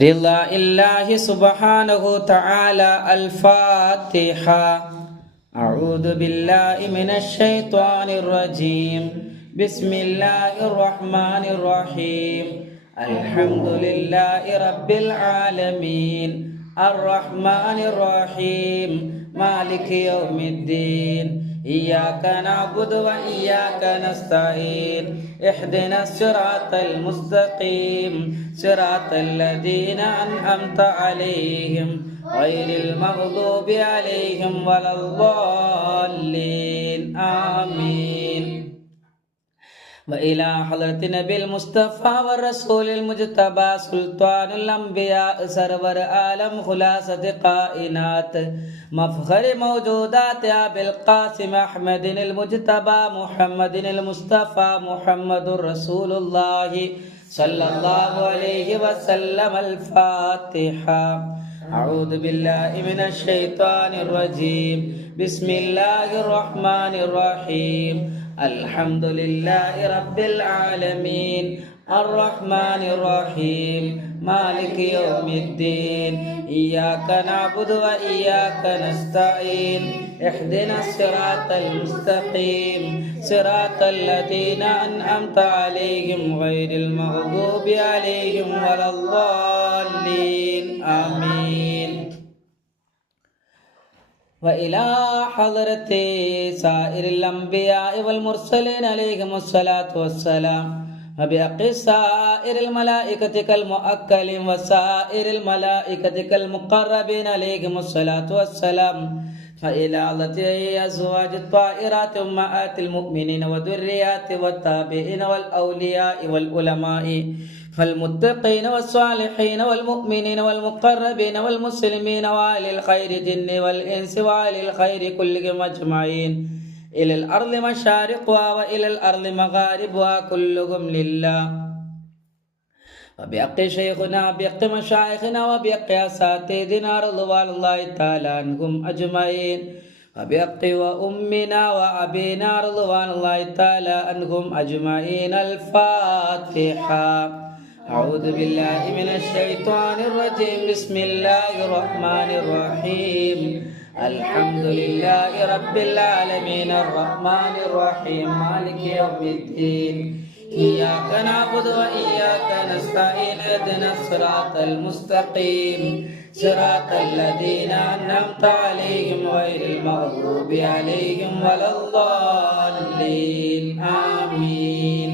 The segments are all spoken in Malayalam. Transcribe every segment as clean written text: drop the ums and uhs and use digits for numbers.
رضا الله سبحانه وتعالى. الفاتحة. أعوذ بالله من الشيطان الرجيم. بسم الله الرحمن الرحيم. الحمد لله رب العالمين الرحمن الرحيم مالك يوم الدين. إياك نعبد وإياك نستعين. اهدنا الصراط المستقيم صراط الذين أنعمت عليهم غير المغضوب عليهم ولا الضالين. آمين. وإلى حضرة نبي المصطفى والرسول المجتبى سلطان الأنبياء سرور عالم خلاصة قائنات مفخر موجودات أبي القاسم أحمد المجتبى محمد المصطفى محمد رسول الله صلى الله عليه وسلم. الفاتحة. أعوذ بالله من الشيطان الرجيم. بسم الله الرحمن الرحيم. الحمد لله رب العالمين الرحمن الرحيم مالك يوم الدين. إياك نعبد وإياك نستعين. اهدنا الصراط المستقيم صراط الذين أنعمت عليهم غير المغضوب عليهم ولا الضالين. آمين. وإلى حضرة سائر الأنبياء والمرسلين عليهم الصلاة والسلام وبحق سائر الملائكة كالمؤكلين وسائر الملائكة كالمقربين عليهم الصلاة والسلام. فإلى حضرة أزواج الطاهرات أمهات المؤمنين وذريات والتابعين والأولياء والعلماء فالمتقين والصالحين والمؤمنين والمقربين والمسلمين وأهل الخير جن والإنس وأهل الخير كلهم أجمعين. إلى الأرض مشارقها وإلى الأرض مغاربها كلهم لله. وبحق شيخنا وبحق مشايخنا وبحق أساتذتنا رضوان الله تعالى عنهم أجمعين. وبحق وأمنا وأبينا رضوان الله تعالى عنهم أجمعين. الفاتحة. أعوذ بالله من الشيطان الرجيم. بسم الله الرحمن الرحيم. الحمد لله رب العالمين الرحمن الرحيم مالك يوم الدين. إياك نعبد وإياك نستعين. اهدنا الصراط المستقيم صراط الذين أنعمت عليهم غير المغضوب عليهم ولا الضالين. آمين.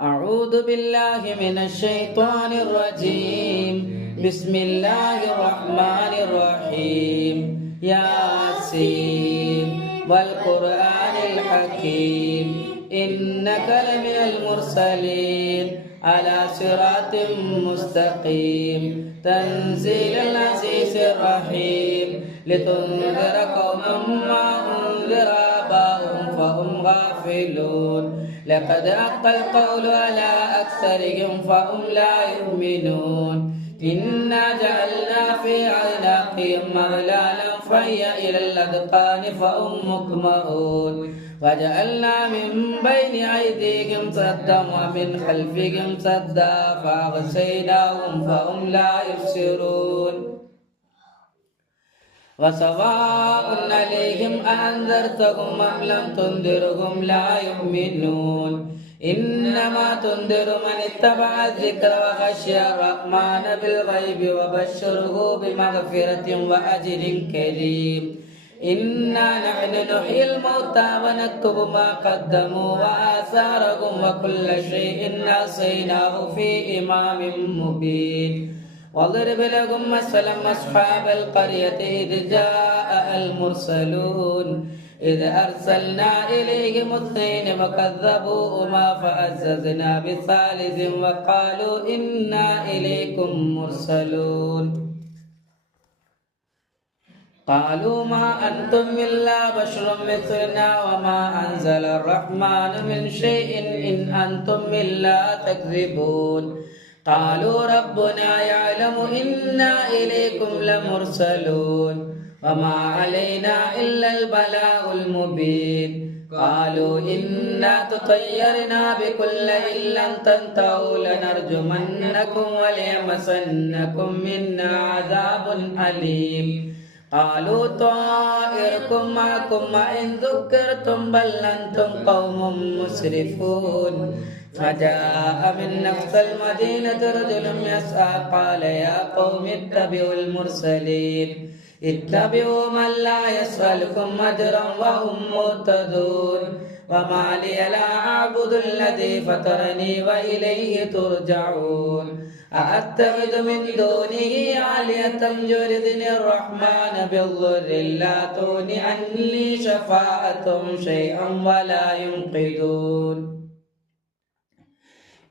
أعوذ بالله من الشيطان الرجيم. بسم الله الرحمن الرحيم. ياسين والقرآن الحكيم إنك لمن المرسلين على صراط مستقيم تنزيل العزيز الرحيم لتنذر قوما ما أنذر آباؤهم فهم غافلون. لقد حق القول على أكثرهم فهم لا يؤمنون. إنا جعلنا في أعناقهم أغلالا فهي إلى الأذقان فهم مقمحون. وجعلنا من بين أيديهم سدا ومن خلفهم سدا فأغشيناهم فهم لا يبصرون. وسواء عليهم أنذرتهم أم لم تنذرهم لا يؤمنون. إنما تنذر من اتبع الذكر وخشي الرحمن بالغيب وبشره بمغفرة وأجر كريم. إنا نحن نحيي الموتى ونكتب ما قدموا وآثارهم وكل شيء أحصيناه في إمام مبين. واضرب لهم مثلا أصحاب القرية إذ جاء المرسلون إذ أرسلنا إليهم اثنين فكذبوهما فعززنا بثالث وقالوا إنا إليكم مرسلون. قالوا ما أنتم إلا بشر مثلنا وما أنزل الرحمن من شيء إن أنتم إلا تكذبون. قالوا ربنا يعلم إنا إليكم لمرسلون وما علينا إلا البلاغ المبين. قالوا إنا تطيرنا بكم لئن لم تنتهوا لنرجمنكم وليمسنكم منا عذاب أليم قالوا طائركم معكم وإن ذكرتم بل أنتم قوم مسرفون فجاء من أقصى المدينة رجل يسعى قال يا قوم اتبعوا المرسلين اتبعوا من لا يسألكم أجرا وهم مهتدون وما لي لا أعبد الذي فطرني وإليه ترجعون أأتخذ من دونه آلهة يردني الرحمن بالضر لا تغن عني شفاعتهم شيئا ولا ينقذون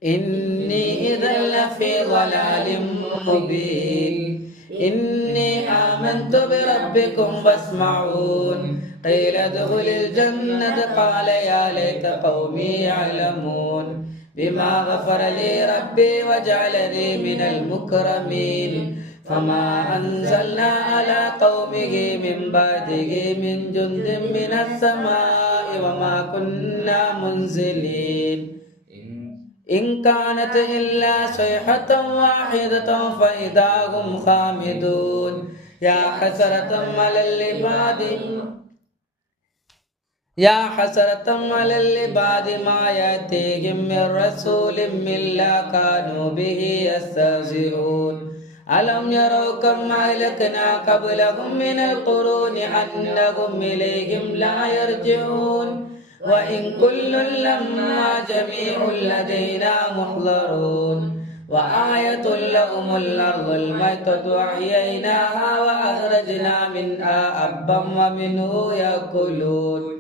إني إذا لفي ضلال مبين إني آمنت بربكم فاسمعون قيل ادخل الجنة قال يا ليت قومي يعلمون بما غفر لي ربي وجعلني من المكرمين فما أنزلنا على قومه من بعده من جند من السماء وما كنا منزلين إن كانت إلا صيحة واحدة فإذا هم خامدون يا حسرة على العباد ما يأتيهم من رسول إلا كانوا به يستهزئون ألم يروا كم أهلكنا قبلهم من القرون أنهم إليهم لا يرجعون وإن كل لما جميع لدينا محضرون وآية لهم الأرض الميتة أحييناها وأخرجنا منها حبا ومنه يأكلون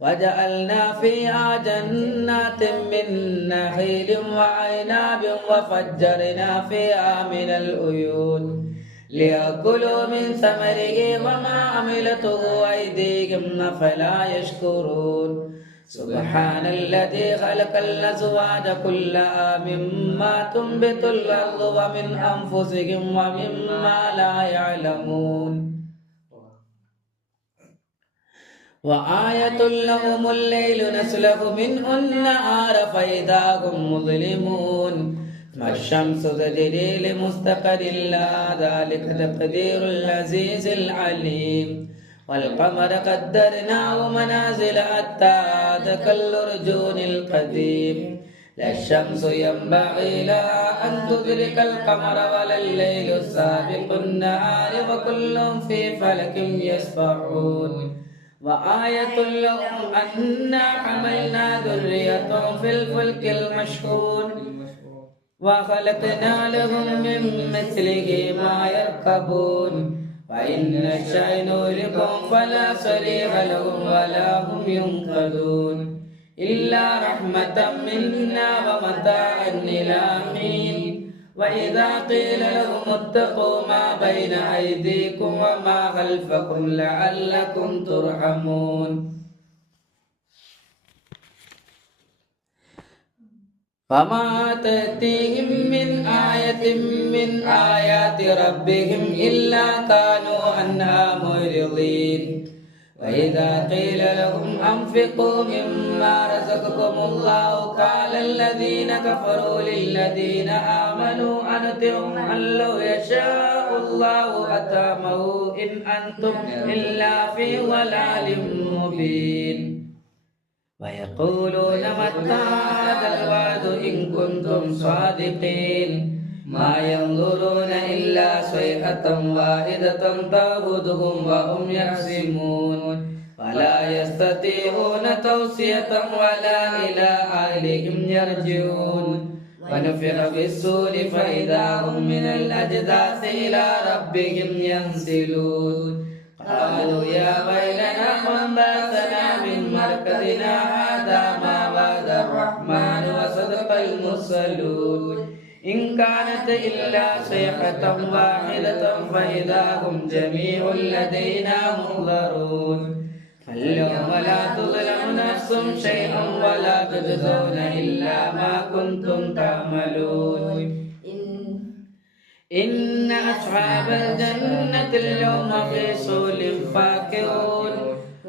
وجعلنا فيها جنات من نخيل وعناب وفجرنا فيها من العيون ليأكلوا من ثمره وما عملته أيديهم أفلا يشكرون سبحان الذي خلق الأزواج كلها مما تنبت الأرض ومن أنفسهم ومما لا يعلمون وآية لهم الليل نسلخ منه النهار فإذا هم مظلمون ما الشمس تجري لمستقر لها ذلك تقدير العزيز العليم والقمر قدرناه منازل حتى عاد كالأرجون القديم لا الشمس ينبغي لها أن تدرك القمر ولا الليل سابق النهار وكل في فلك يسبحون وآية لهم أنا حملنا ذريتهم في الفلك المشحون وخلقنا لهم من مثله ما يركبون وإن نشأ نهلكهم فلا صريخ لهم ولا هم ينقذون إلا رحمة منا ومتاعا إلى حين وإذا قيل لهم اتقوا ما بين أيديكم وما خلفكم لعلكم ترحمون فما تأتيهم من آية من آيات ربهم إلا كانوا عنها معرضين وإذا قيل لهم أنفقوا مما رزقكم الله قال الذين كفروا للذين آمنوا أنطعم من لو يشاء الله أطعمه إن أنتم إلا في ضلال مبين ويقولون متى هذا الوعد إن كنتم صادقين ما ينظرون إلا صيحة واحدة تأخذهم وهم يحزمون ولا يستطيعون توصية ولا إلى أهلهم يرجعون ونفخ في الصور فإذا هم من الأجداث إلى ربهم ينسلون قالوا يا ويلنا من بعثنا من مركزنا هذا ما وعد الرحمن وصدق المرسلون إن كانت إلا صيحة واحدة فإذا هم جميع لدينا محضرون فاليوم لا تظلم نفس شيئا ولا تجزون إلا ما كنتم تعملون إن أصحاب الجنة اليوم في صول فاكهون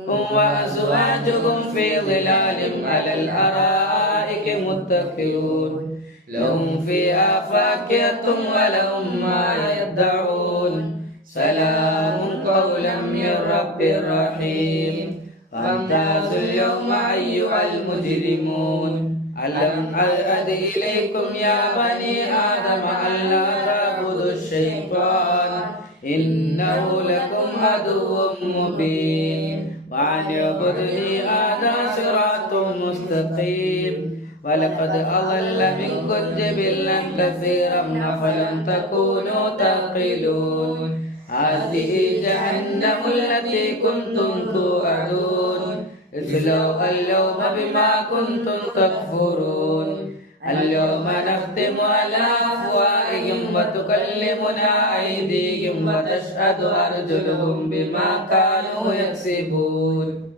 هم وأزواجهم في ظلال على الأرائك متكئون لهم فيها فاكهة ولهم ما يدعون سلام قولا من رب رحيم فامتازوا اليوم أيها المجرمون ألم أعهد إليكم يا بني آدم ألا تعبدوا الشيطان إنه لكم عدو مبين وأن اعبدوني هذا صراط مستقيم ولقد أضل منكم جبلا كثيرا أفلم تكونوا تعقلون هذه جهنم التي كنتم توعدون اصلوها اليوم بما كنتم تكفرون اليوم نختم على أفواههم وتكلمنا أيديهم وتشهد أرجلهم بما كانوا يكسبون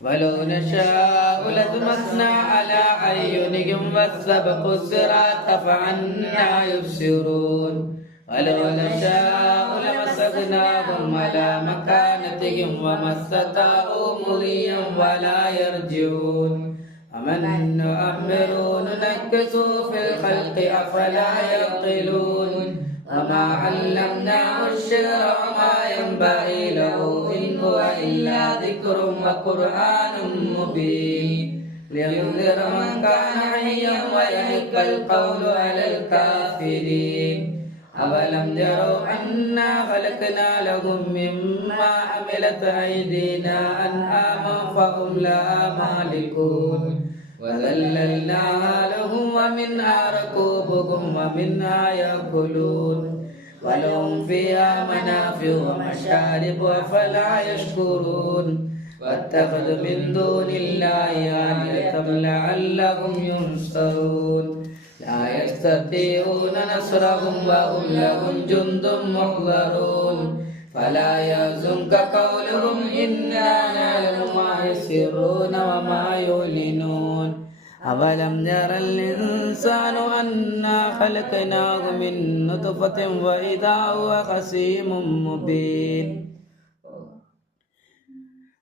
ولو نشاء لطمسنا على أعينهم واستبقوا الصراط فأنى يبصرون ولو نشاء لمسخناهم على مكانتهم وما استطاعوا مضيا ولا يرجعون ومن نؤمر ننكسه في الخلق أفلا يعقلون وما علمناه الشعر وما ينبغي له إن هو إلا ذكر وقرآن مبين لينذر من كان حيا ويحق القول على الكافرين أولم يروا أنا خلقنا لهم مما عملت أيدينا أنعاما فهم لها مالكون وذللناها لهم ومنها ركوبهم ومنها يأكلون ولهم فيها منافع ومشارب أفلا يشكرون واتخذوا من دون الله آلهة لعلهم ينصرون لا يستطيعون نصرهم وهم لهم جند محضرون فلا يحزنك قولهم إنا نعلم ما يسرون وما يعلنون أولم ير الإنسان أنا خلقناه من نطفة وإذا هو خصيم مبين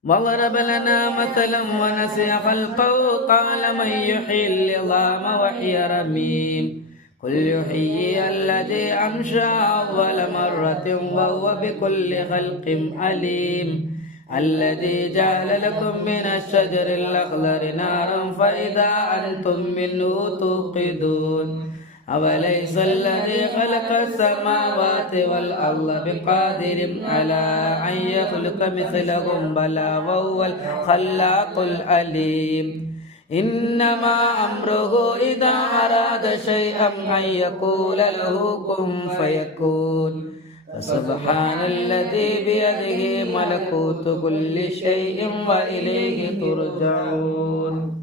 وضرب لنا مثلا ونسي خلقه قال من يحيي العظام وهي رميم قل يحيي الذي أنشأ أول مرة وهو بكل خلق عليم الذي جعل لكم من الشجر الأخضر نارا فإذا أنتم منه توقدون أوليس الذي خلق السماوات والأرض بقادر على أن يخلق مثلهم بلى وهو الخلاق العليم إنما أمره إذا أراد شيئا أن يقول له كن فيكون فسبحان الذي بيده ملكوت كل شيء وإليه ترجعون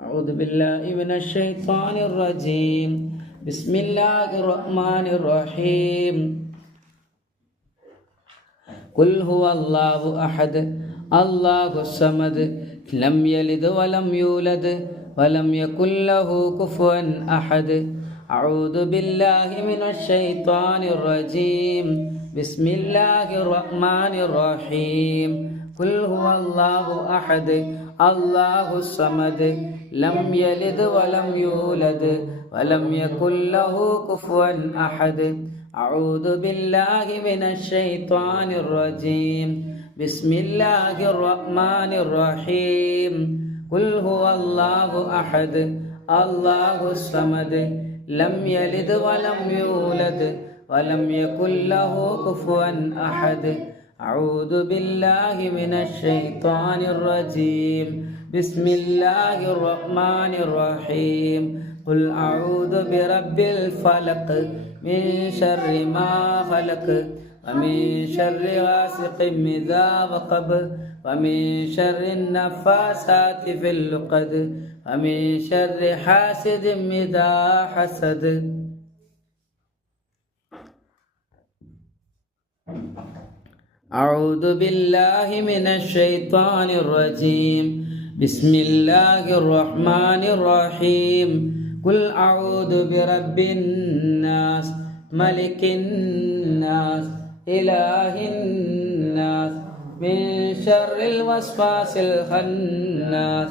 أعوذ بالله من الشيطان الرجيم بسم الله الرحمن الرحيم قل هو الله أحد الله الصمد لم يلد ولم يولد ولم يكن له كفوا أحد أعوذ بالله من الشيطان الرجيم بسم الله الرحمن الرحيم قل هو الله أحد الله الصمد لم يلد ولم يولد ولم يكن له كفوا أحد أعوذ بالله من الشيطان الرجيم بسم الله الرحمن الرحيم قل هو الله أحد الله الصمد لم يلد ولم يولد ولم يكن له كفوا أحد أعوذ بالله من الشيطان الرجيم بسم الله الرحمن الرحيم قل أعوذ برب الفلق من شر ما خلق ومن شر غاسق إذا وقب ومن شر النفاثات في العقد ومن شر حاسد إذا حسد أعوذ بالله من الشيطان الرجيم بسم الله الرحمن الرحيم قل أعوذ برب الناس ملك الناس إله الناس من شر الوسواس الخناس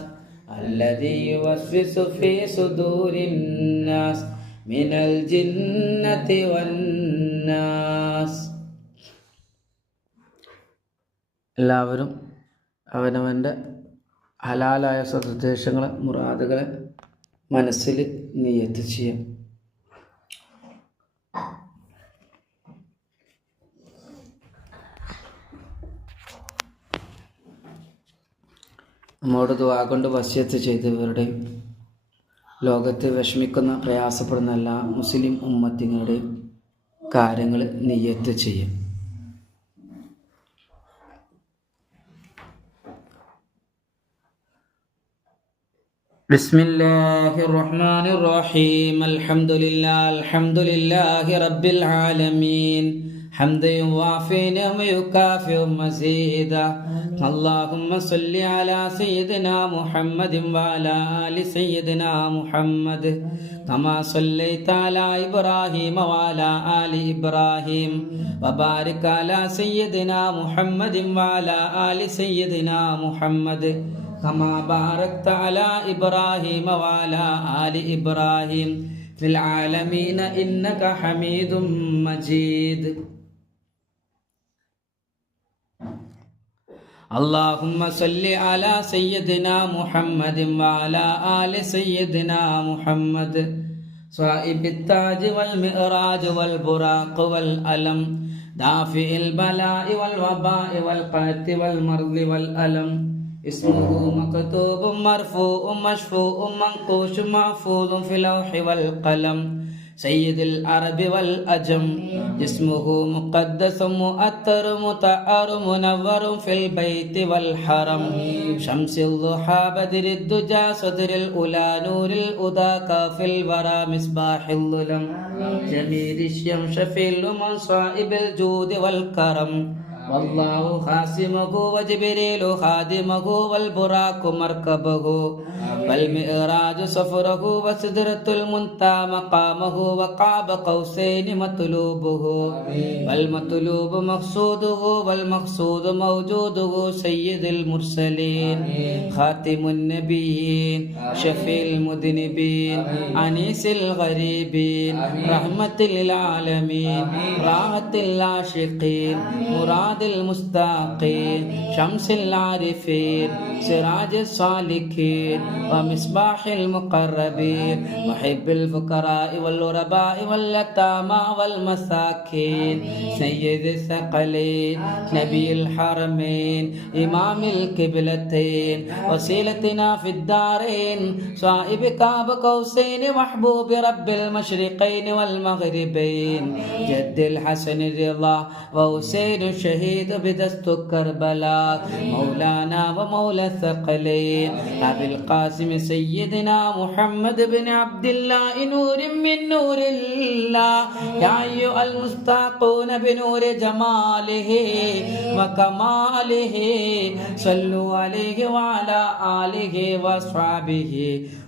الذي يوسوس في صدور الناس من الجنة والناس. എല്ലാവരും അവനവൻ്റെ ഹലാലായ സദുദ്ദേശങ്ങളെ മുറാദുകളെ മനസ്സിൽ നിയത്ത് ചെയ്യാം. നമ്മോട് ദുആ കൊണ്ട് വസിയത്ത് ചെയ്തവരുടെയും ലോകത്ത് വിഷമിക്കുന്ന പ്രയാസപ്പെടുന്ന എല്ലാ മുസ്ലിം ഉമ്മത്തിങ്ങളുടെയും കാര്യങ്ങൾ നിയത്ത് ചെയ്യും. ബിസ്മില്ലാഹിർ റഹ്മാനിർ റഹീം. അൽഹംദുലില്ലാഹി റബ്ബിൽ ആലമീൻ. حمدا يوافي نعمه ويكافئ مزيدا. اللهم صل على سيدنا محمد وعلى آل سيدنا محمد كما صليت على إبراهيم وعلى آل إبراهيم وبارك على سيدنا محمد وعلى آل سيدنا محمد كما باركت على إبراهيم وعلى آل إبراهيم في العالمين إنك حميد مجيد. اللهم صل على سيدنا محمد وعلى آل سيدنا محمد صائب التاج والمئراج والبراق والألم دافع البلاء والوباء والقحط والمرض والألم اسمه مكتوب مرفوع مشفوع منقوش محفوظ في اللوح والقلم سيد العرب والأجم اسمه مقدس مؤثر مطهر منور في البيت والحرم شمس الضحى بدر الدجى صدر الأولى نور الأدى كافي الورى مصباح الظلم جميل الشمس في الأمم صائب الجود والكرم والله خاصمه وجبريل خادمه والبراق مركبه والمئراج سفره وسدرة المنتهى مقامه وقاب قوسين مطلوبه والمطلوب مقصوده والمقصود موجوده سيد المرسلين خاتم النبيين شفيع المذنبين أنيس الغريبين رحمة للعالمين راحة العاشقين مراد المستاقين شمس العارفين سراج الصالحين ومصباح المقربين محب الفقراء والغرباء واليتامى والمساكين سيد الثقلين نبي الحرمين إمام القبلتين وسيلتنا في الدارين صائب كعب قوسين محبوب رب المشرقين والمغربين جد الحسن الرضا وحسين الشهيد بدست كربلاء مولانا ومولى الثقلين أبي القاسم سيدنا محمد بن عبد الله نور من نور الله يا أيها المستاقون بنور جماله وكماله صلوا عليه وعلى آله وأصحابه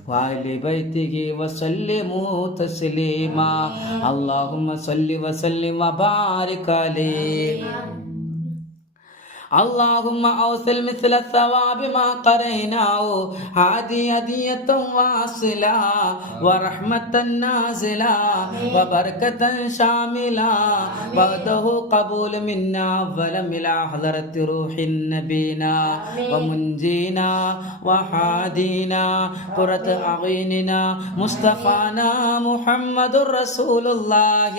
وآل بيته وسلموا تسليما. اللهم صل وسلم وبارك عليه. اللهم أوصل مثل الثواب ما قريناه هدية واصلة ورحمة نازلة وبركة شاملة بعده قبول منا ولم إلى حضرة روح نبينا ومنجينا وحادينا قرة أعيننا مصطفانا محمد رسول الله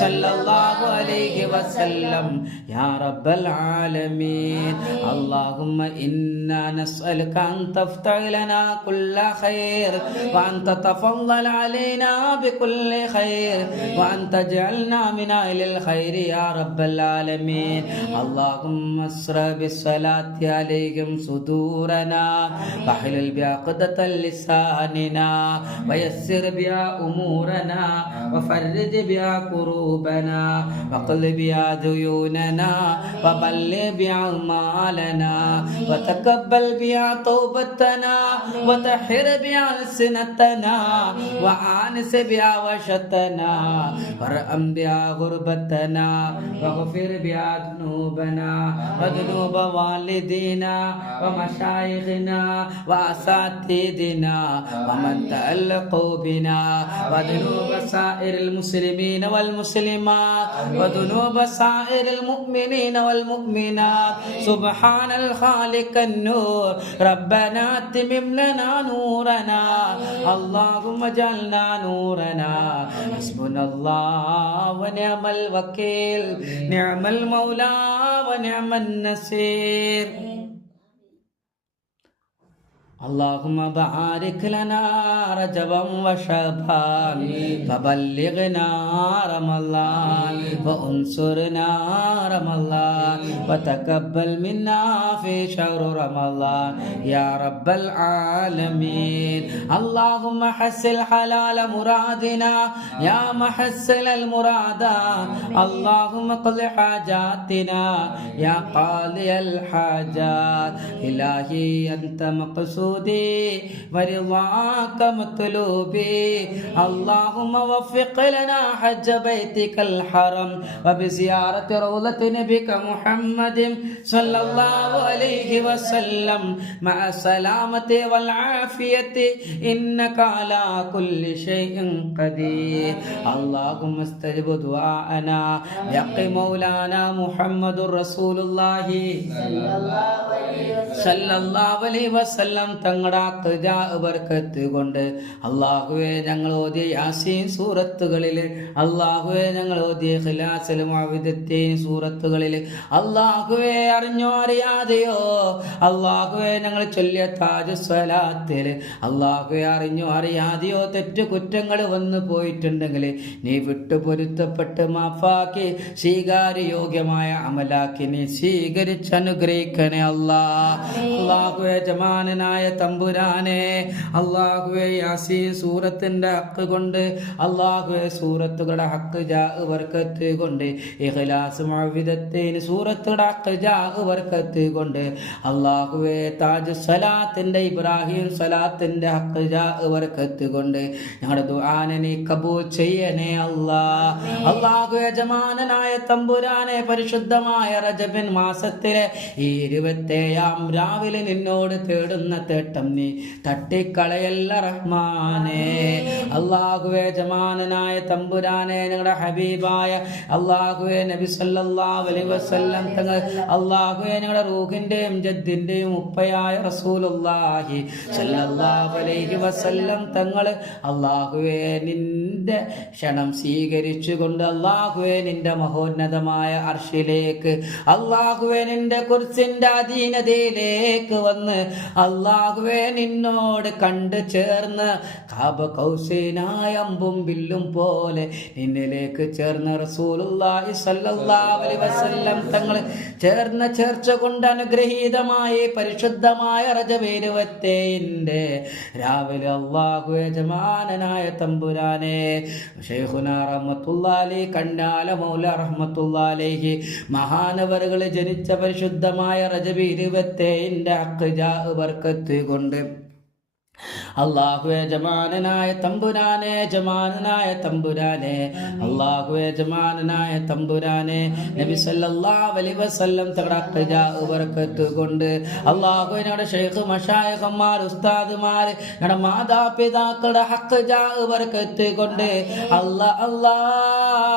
صلى الله عليه وسلم يا رب العالمين. اللهم إنا نسألك أن تفتح لنا كل خير وأن تتفضل علينا بكل خير وأن تجعلنا من أهل الخير يا رب العالمين. اللهم اسر بالصلاة عليهم صدورنا واحلل بعقدة لساننا ويسر بها أمورنا وفرج بها كروبنا واقل بها ديوننا وبلغ بها أعمالنا وتقبل بها توبتنا وطهر بها ألسنتنا وآنس بها وشتنا وارحم بها غربتنا واغفر بها ذنوبنا وذنوب والدينا ومشايخنا وأساتذتنا ومن تألقوا بنا وذنوب سائر المسلمين والمسلمات وذنوب سائر المؤمنين والمؤمنات سبحان الخالق النور ربنا اتمم لنا نورنا اللهم اجعلنا نورنا حسبنا الله ونعم الوكيل نعم المولى ونعم النصير اللهم بارك لنا رجبا وشعبان فبلغنا رمضان وانصرنا رمضان وتقبل منا في شهر رمضان يا رب العالمين اللهم حسن حلال مرادنا يا محسن المراد اللهم قض حاجاتنا يا قاضي الحاجات إلهي أنت مقصود ورضاك مطلوبي اللهم وفق لنا حج بيتك الحرم وبزيارة روضة نبيك محمد صلى الله عليه وسلم مع السلامة والعافية إنك على كل شيء قدير اللهم استجب دعاءنا بحق مولانا محمد رسول الله صلى الله عليه وسلم തങ്ങളുടെ ബർക്കത്ത് കൊണ്ട് അല്ലാഹുവേ ഞങ്ങൾ ഓതിയ യാസീൻ സൂറത്തുകളിൽ അല്ലാഹുവേ ഞങ്ങൾ ഓതിയ ഖിലാസുൽ മുഅവ്വിദത്തൈൻ സൂറത്തുകളിൽ അല്ലാഹുവേ അറിഞ്ഞോ അറിയാതെയോ അല്ലാഹുവേ ഞങ്ങൾ ചൊല്ലിയ താജു സ്വലാത്തിൽ അല്ലാഹുവേ അറിഞ്ഞോ അറിയാതെയോ തെറ്റു കുറ്റങ്ങൾ വന്നു പോയിട്ടുണ്ടെങ്കിൽ നീ വിട്ടു പൊരുത്തപ്പെട്ട് മാഫാക്കി സ്വീകാര്യയോഗ്യമായ അമലാക്കി നീ സ്വീകരിച്ച് അനുഗ്രഹിക്കണേ അല്ലാഹുവേ ജമാനായ തമ്പുരാനെ അല്ലാഹുവേ യാസീൻ സൂറത്തിന്റെ ഹക്ക് കൊണ്ട് അല്ലാഹുവേ സൂറത്തുകളുടെ ഹക്ക് ജാ ബർക്കത്ത് കൊണ്ട് ഇഖ്ലാസ് മുഅവ്വിദത്തൈൻ സൂറത്തുകളുടെ ഹക്ക് ജാ ബർക്കത്ത് കൊണ്ട് അല്ലാഹുവേ താജ് സലാത്തിന്റെ ഇബ്രാഹിം സലാത്തിന്റെ ഹക്ക് ജാ ബർക്കത്ത് കൊണ്ട് ഞങ്ങളുടെ ദുആനെ നീ കബൂൽ ചെയ്യണേ അല്ലാഹുവേ ജമാനായ തമ്പുരാനെ പരിശുദ്ധമായ റജബിൻ മാസത്തിലെ ഈ 27-ാം രാവിലെ നിന്നോട് തേടുന്ന തേട്ടം നീ തട്ടിക്കളയല്ല റഹ്മാനേ അല്ലാഹുവേ ജമാനായ തമ്പുരാനെ ഞങ്ങളുടെ ഹബീബായ അല്ലാഹുവേ നബി സല്ലല്ലാഹു അലൈഹി വസല്ലം തങ്ങൾ അല്ലാഹുവേ ഞങ്ങളുടെ റൂഹിന്റെയും ജദ്ദിന്റെയും ഉപ്പയായ റസൂലുള്ളാഹി സല്ലല്ലാഹു അലൈഹി വസല്ലം തങ്ങൾ അല്ലാഹുവേ നിന്റെ ക്ഷണം സ്വീകരിച്ചുകൊണ്ട് അല്ലാഹുവേ നിന്റെ മഹോന്നതമായ അർശിലേക്ക് അല്ലാഹുവേ നിന്റെ കുർസിന്റെ അധീനതയിലേക്ക് വന്ന് അല്ലാഹുവേ നിന്നോട് കണ്ടു ചേർന്ന് കാബ കൗസേനായ അമ്പും ബില്ലും പോലെ നിന്നിലേക്ക് ചേർന്ന റസൂലുള്ളാഹി സ്വല്ലല്ലാഹു അലൈഹി വസല്ലം തങ്ങൾ ചേർന്ന ചേർച്ച കൊണ്ട് അനുഗ്രഹീതമായി പരിശുദ്ധമായ റജബ് 27 രാവിലെ അല്ലാഹുവേ ജമാനായ തമ്പുരാനെ ശൈഖുനാ റഹ്മത്തുള്ളാഹി അലൈഹി കണ്ടാല മൗല റഹ്മത്തുള്ളാഹി അലൈഹി മഹാനവറുകൾ ജനിച്ച പരിശുദ്ധമായ റജബ് 27 ഹക്ക് ജാ ബർക്കത്ത് കൊണ്ട് അല്ലാഹുവേ ജമാനായ തമ്പുരാനെ ജമാനായ തമ്പുരാനെ അല്ലാഹുവേ ജമാനായ തമ്പുരാനെ നബി സല്ലല്ലാഹു അലൈഹി വസല്ലം തങ്ങളുടെ ഖജാ ബർക്കത്ത് കൊണ്ട് അല്ലാഹുവേ ഞങ്ങളുടെ ശൈഖ് മശായിഖന്മാർ ഉസ്താദുമാർ ഞങ്ങളുടെ മാതാപിതാക്കളുടെ ഖജാ ബർക്കത്ത് കൊണ്ട്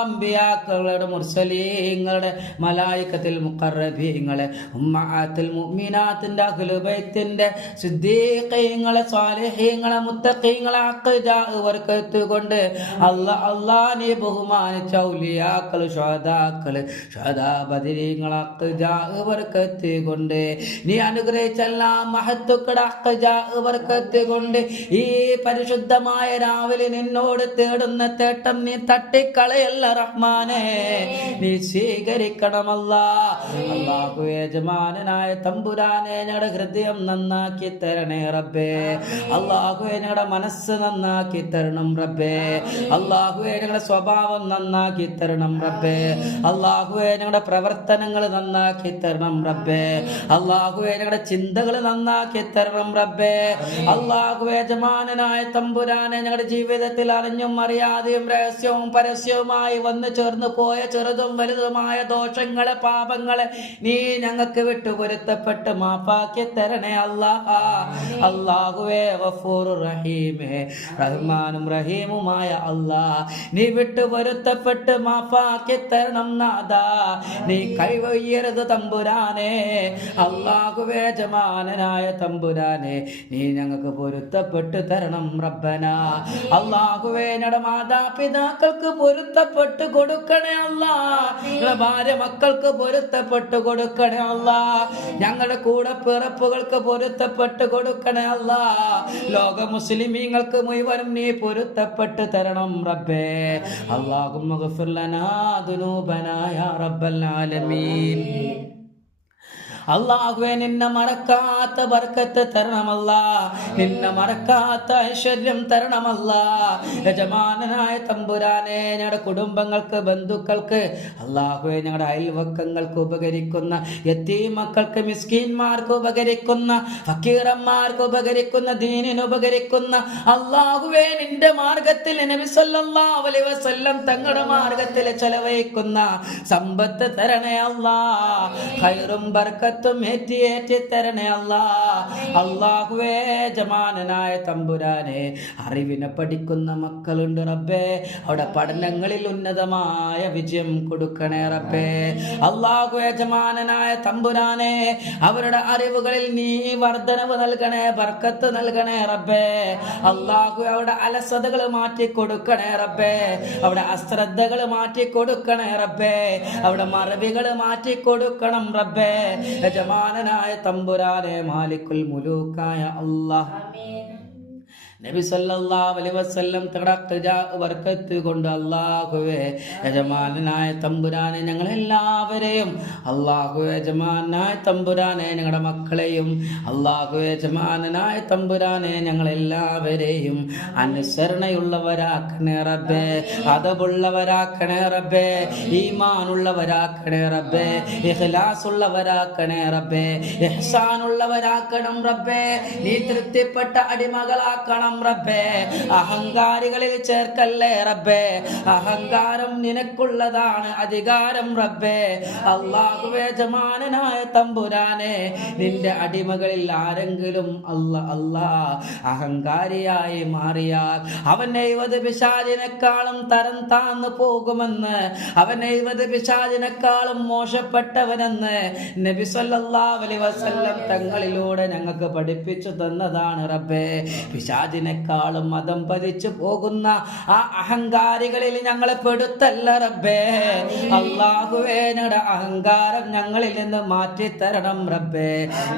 അംബിയാക്കളുടെ മുർസലീങ്ങളുടെ മലായികത്തുൽ മുഖറബീങ്ങളെ ഉമ്മഹാത്തുൽ മുഅ്മിനാത്തിന്റെ അഹ്ലു ബൈത്തിന്റെ സിദ്ദീഖീങ്ങളെ സാലിഹീങ്ങളെ മുത്തഖീങ്ങളെ അഖ്ജാ ബർക്കത്ത് കൊണ്ട് അല്ലാഹ് ബഹുമാനിച്ച ഔലിയാക്കൾ ശുഹദാക്കൾ ശുഹദാ ബദരീങ്ങളെ അഖ്ജാ ബർക്കത്ത് കൊണ്ട് നീ അനുഗ്രഹിച്ച എല്ലാ മഹത്തുക്കളുടെ അഖ്ജാ ബർക്കത്ത് കൊണ്ട് ഈ പരിശുദ്ധമായ രാവിലെ നിന്നോട് തേടുന്ന തേട്ടം നീ തട്ടിക്കളയല്ല റഹ്മാനെ നീ സ്വീകരിക്കണമല്ലാ. അല്ലാഹുവേ യജമാനനായ തമ്പുരാനെ ഞങ്ങളുടെ ഹൃദയം നന്നാക്കി തരണേ റബ്ബേ. അല്ലാഹുവേ ഞങ്ങളുടെ മനസ്സ് നന്നാക്കി തരണം റബ്ബേ. അല്ലാഹുവേ ഞങ്ങളുടെ സ്വഭാവം നന്നാക്കി തരണം റബ്ബേ. അല്ലാഹുവേ ഞങ്ങളുടെ പ്രവർത്തനങ്ങൾ നന്നാക്കി തരണം റബ്ബേ. അല്ലാഹുവേ ഞങ്ങളുടെ ചിന്തകൾ നന്നാക്കി തരണം റബ്ബേ. അല്ലാഹുവേ യജമാനനായ തമ്പുരാനെ ഞങ്ങളുടെ ജീവിതത്തിൽ അറിഞ്ഞും അറിയാതെയും രഹസ്യവും പരസ്യവുമായി വന്നു ചേർന്ന് പോയ ചെറുതും വലുതുമായ ദോഷങ്ങളെ പാപങ്ങളെ നീ ഞങ്ങൾക്ക് വിട്ടു പൊരുത്തപ്പെട്ട് മാപ്പാക്കി തരണേ അല്ലാഹ്. അല്ലാഹുവേ ഗഫൂറുർ റഹീമേ റഹ്മാനും റഹീമുമായ അല്ലാഹ് നീ വിട്ടു പൊരുത്തപ്പെട്ട് മാപ്പാക്കി തരണം നാദാ. നീ കൈവയ്യരുത് തമ്പുരാനെ. അല്ലാഹുവേ യജമാനനായ തമ്പുരാനെ നീ ഞങ്ങൾക്ക് പൊരുത്തപ്പെട്ട് തരണം റബ്ബന. അല്ലാഹുവേ ഞങ്ങളുടെ മാതാപിതാക്കൾക്ക് പൊരുത്തപ്പെട്ട് കൊടുക്കണേ അല്ലാ. ഞങ്ങളുടെ ഭാര്യ മക്കൾക്ക് പൊരുത്തപ്പെട്ട് കൊടുക്കണേ അല്ലാ. ഞങ്ങളുടെ കൂടെ പിറപ്പുകൾക്ക് പൊരുത്തപ്പെട്ട് കൊടുക്കണേ അല്ലാ. ലോക മുസ്ലിമീങ്ങൾക്ക് മുഴുവനും നീ പൊരുത്തപ്പെട്ട് തരണം റബ്ബേ. അല്ലാഹുമ്മ ഗഫിർ ലനാ ദുനൂബനാ യാ റബ്ബൽ ആലമീൻ. അല്ലാഹുവേ നിന്നെ മറക്കാത്ത ബർക്കത്ത് തരണമല്ലാ. നിന്നെ മറക്കാത്ത ഐശ്വര്യം തരണമല്ലാ. യജമാനനായ തമ്പുരാനെ ഞങ്ങളുടെ കുടുംബങ്ങൾക്ക് ബന്ധുക്കൾക്ക് അല്ലാഹുവേ ഞങ്ങളുടെ അയൽവക്കങ്ങൾക്ക് ഉപകരിക്കുന്ന യതീമക്കൾക്ക് മിസ്കീന്മാർക്ക് ഉപകരിക്കുന്ന ഫക്കീറന്മാർക്ക് ഉപകരിക്കുന്ന ദീനിന് ഉപകരിക്കുന്ന അല്ലാഹുവേ നിന്റെ മാർഗത്തിൽ നബി സല്ലല്ലാഹു അലൈഹി വസല്ലം തങ്ങളുടെ മാർഗത്തിൽ ചെലവഴിക്കുന്ന സമ്പത്ത് തരണേ അല്ലാ. ഖൈറും ബർക്കത്തും ഏറ്റി തരണേ അല്ലാ. അല്ലാഹുവേ യജമാനനായ തമ്പുരാനെ അറിവിനെ പഠിക്കുന്ന മക്കളുണ്ട് റബ്ബേ. അവിടെ പഠനങ്ങളിൽ ഉന്നതമായ വിജയം കൊടുക്കണേ റബ്ബേ. അല്ലാഹുവേ യജമാനനായ തമ്പുരാനെ അവരുടെ അറിവുകളിൽ നീ വർധനവ് നൽകണേ, ബർക്കത്ത് നൽകണേ റബ്ബേ. അല്ലാഹുവേ അവിടെ അലസതകൾ മാറ്റി കൊടുക്കണേ റബ്ബേ. അവിടെ അശ്രദ്ധകൾ മാറ്റി കൊടുക്കണേ റബ്ബേ. അവിടെ മറവികൾ മാറ്റി കൊടുക്കണം റബ്ബേ. യജമാനനായ തമ്പുരാനെ മാലിക്കുൽ മുലൂക്കായ അല്ലാഹ് നബി സല്ലല്ലാഹു അലൈഹി വസല്ലം തങ്ങളുടെ ബർക്കത്ത് കൊണ്ട് അല്ലാഹുവേ യജമാനനായ തമ്പുരാനെ ഞങ്ങളെല്ലാവരെയും അല്ലാഹുവേ യജമാനനായ തമ്പുരാനെ ഞങ്ങളുടെ മക്കളെയും അല്ലാഹുവേ യജമാനനായ തമ്പുരാനെ ഞങ്ങളെല്ലാവരെയും അനുസരണയുള്ളവരാക്കണേ റബ്ബേ. അതബുള്ളവരാക്കണേ റബ്ബേ. ഈമാനുള്ളവരാക്കണേ റബ്ബേ. ഇഖ്ലാസ് ഉള്ളവരാക്കണേ റബ്ബേ. ഇഹ്സാനുള്ളവരാക്കണം റബ്ബേ. നീ തൃപ്തിപ്പെട്ട അടിമകളാക്കണം റബ്ബേ. അഹങ്കാരികളിൽ ചേർക്കല്ലേ റബ്ബേ. അഹങ്കാരം നിനക്കുള്ളതാണ്, അധികാരം റബ്ബേ. അല്ലാഹുവേ യജമാനനായ തമ്പുരാനെ നിന്റെ അടിമകളിൽ ആരെങ്കിലും അഹങ്കാരിയായി മാറിയാൽ അവൻ 70 പിശാചിനെക്കാളും തരം താന്നു പോകുമെന്ന്, അവൻ 70 പിശാചിനെക്കാളും മോശപ്പെട്ടവനെന്ന് നബി സല്ലല്ലാഹു അലൈഹി വസല്ലം തങ്ങളിലൂടെ ഞങ്ങൾക്ക് പഠിപ്പിച്ചു തന്നതാണ് റബ്ബേ. പിശാചിനെക്കാളും മതം പതിച്ചു പോകുന്ന ആ അഹങ്കാരികളിൽ ഞങ്ങളെ പെടുത്തല്ല റബ്ബേ. അല്ലാഹുവേ ഞങ്ങളുടെ അഹങ്കാരം ഞങ്ങളിൽ നിന്ന് മാറ്റി തരണം റബ്ബേ.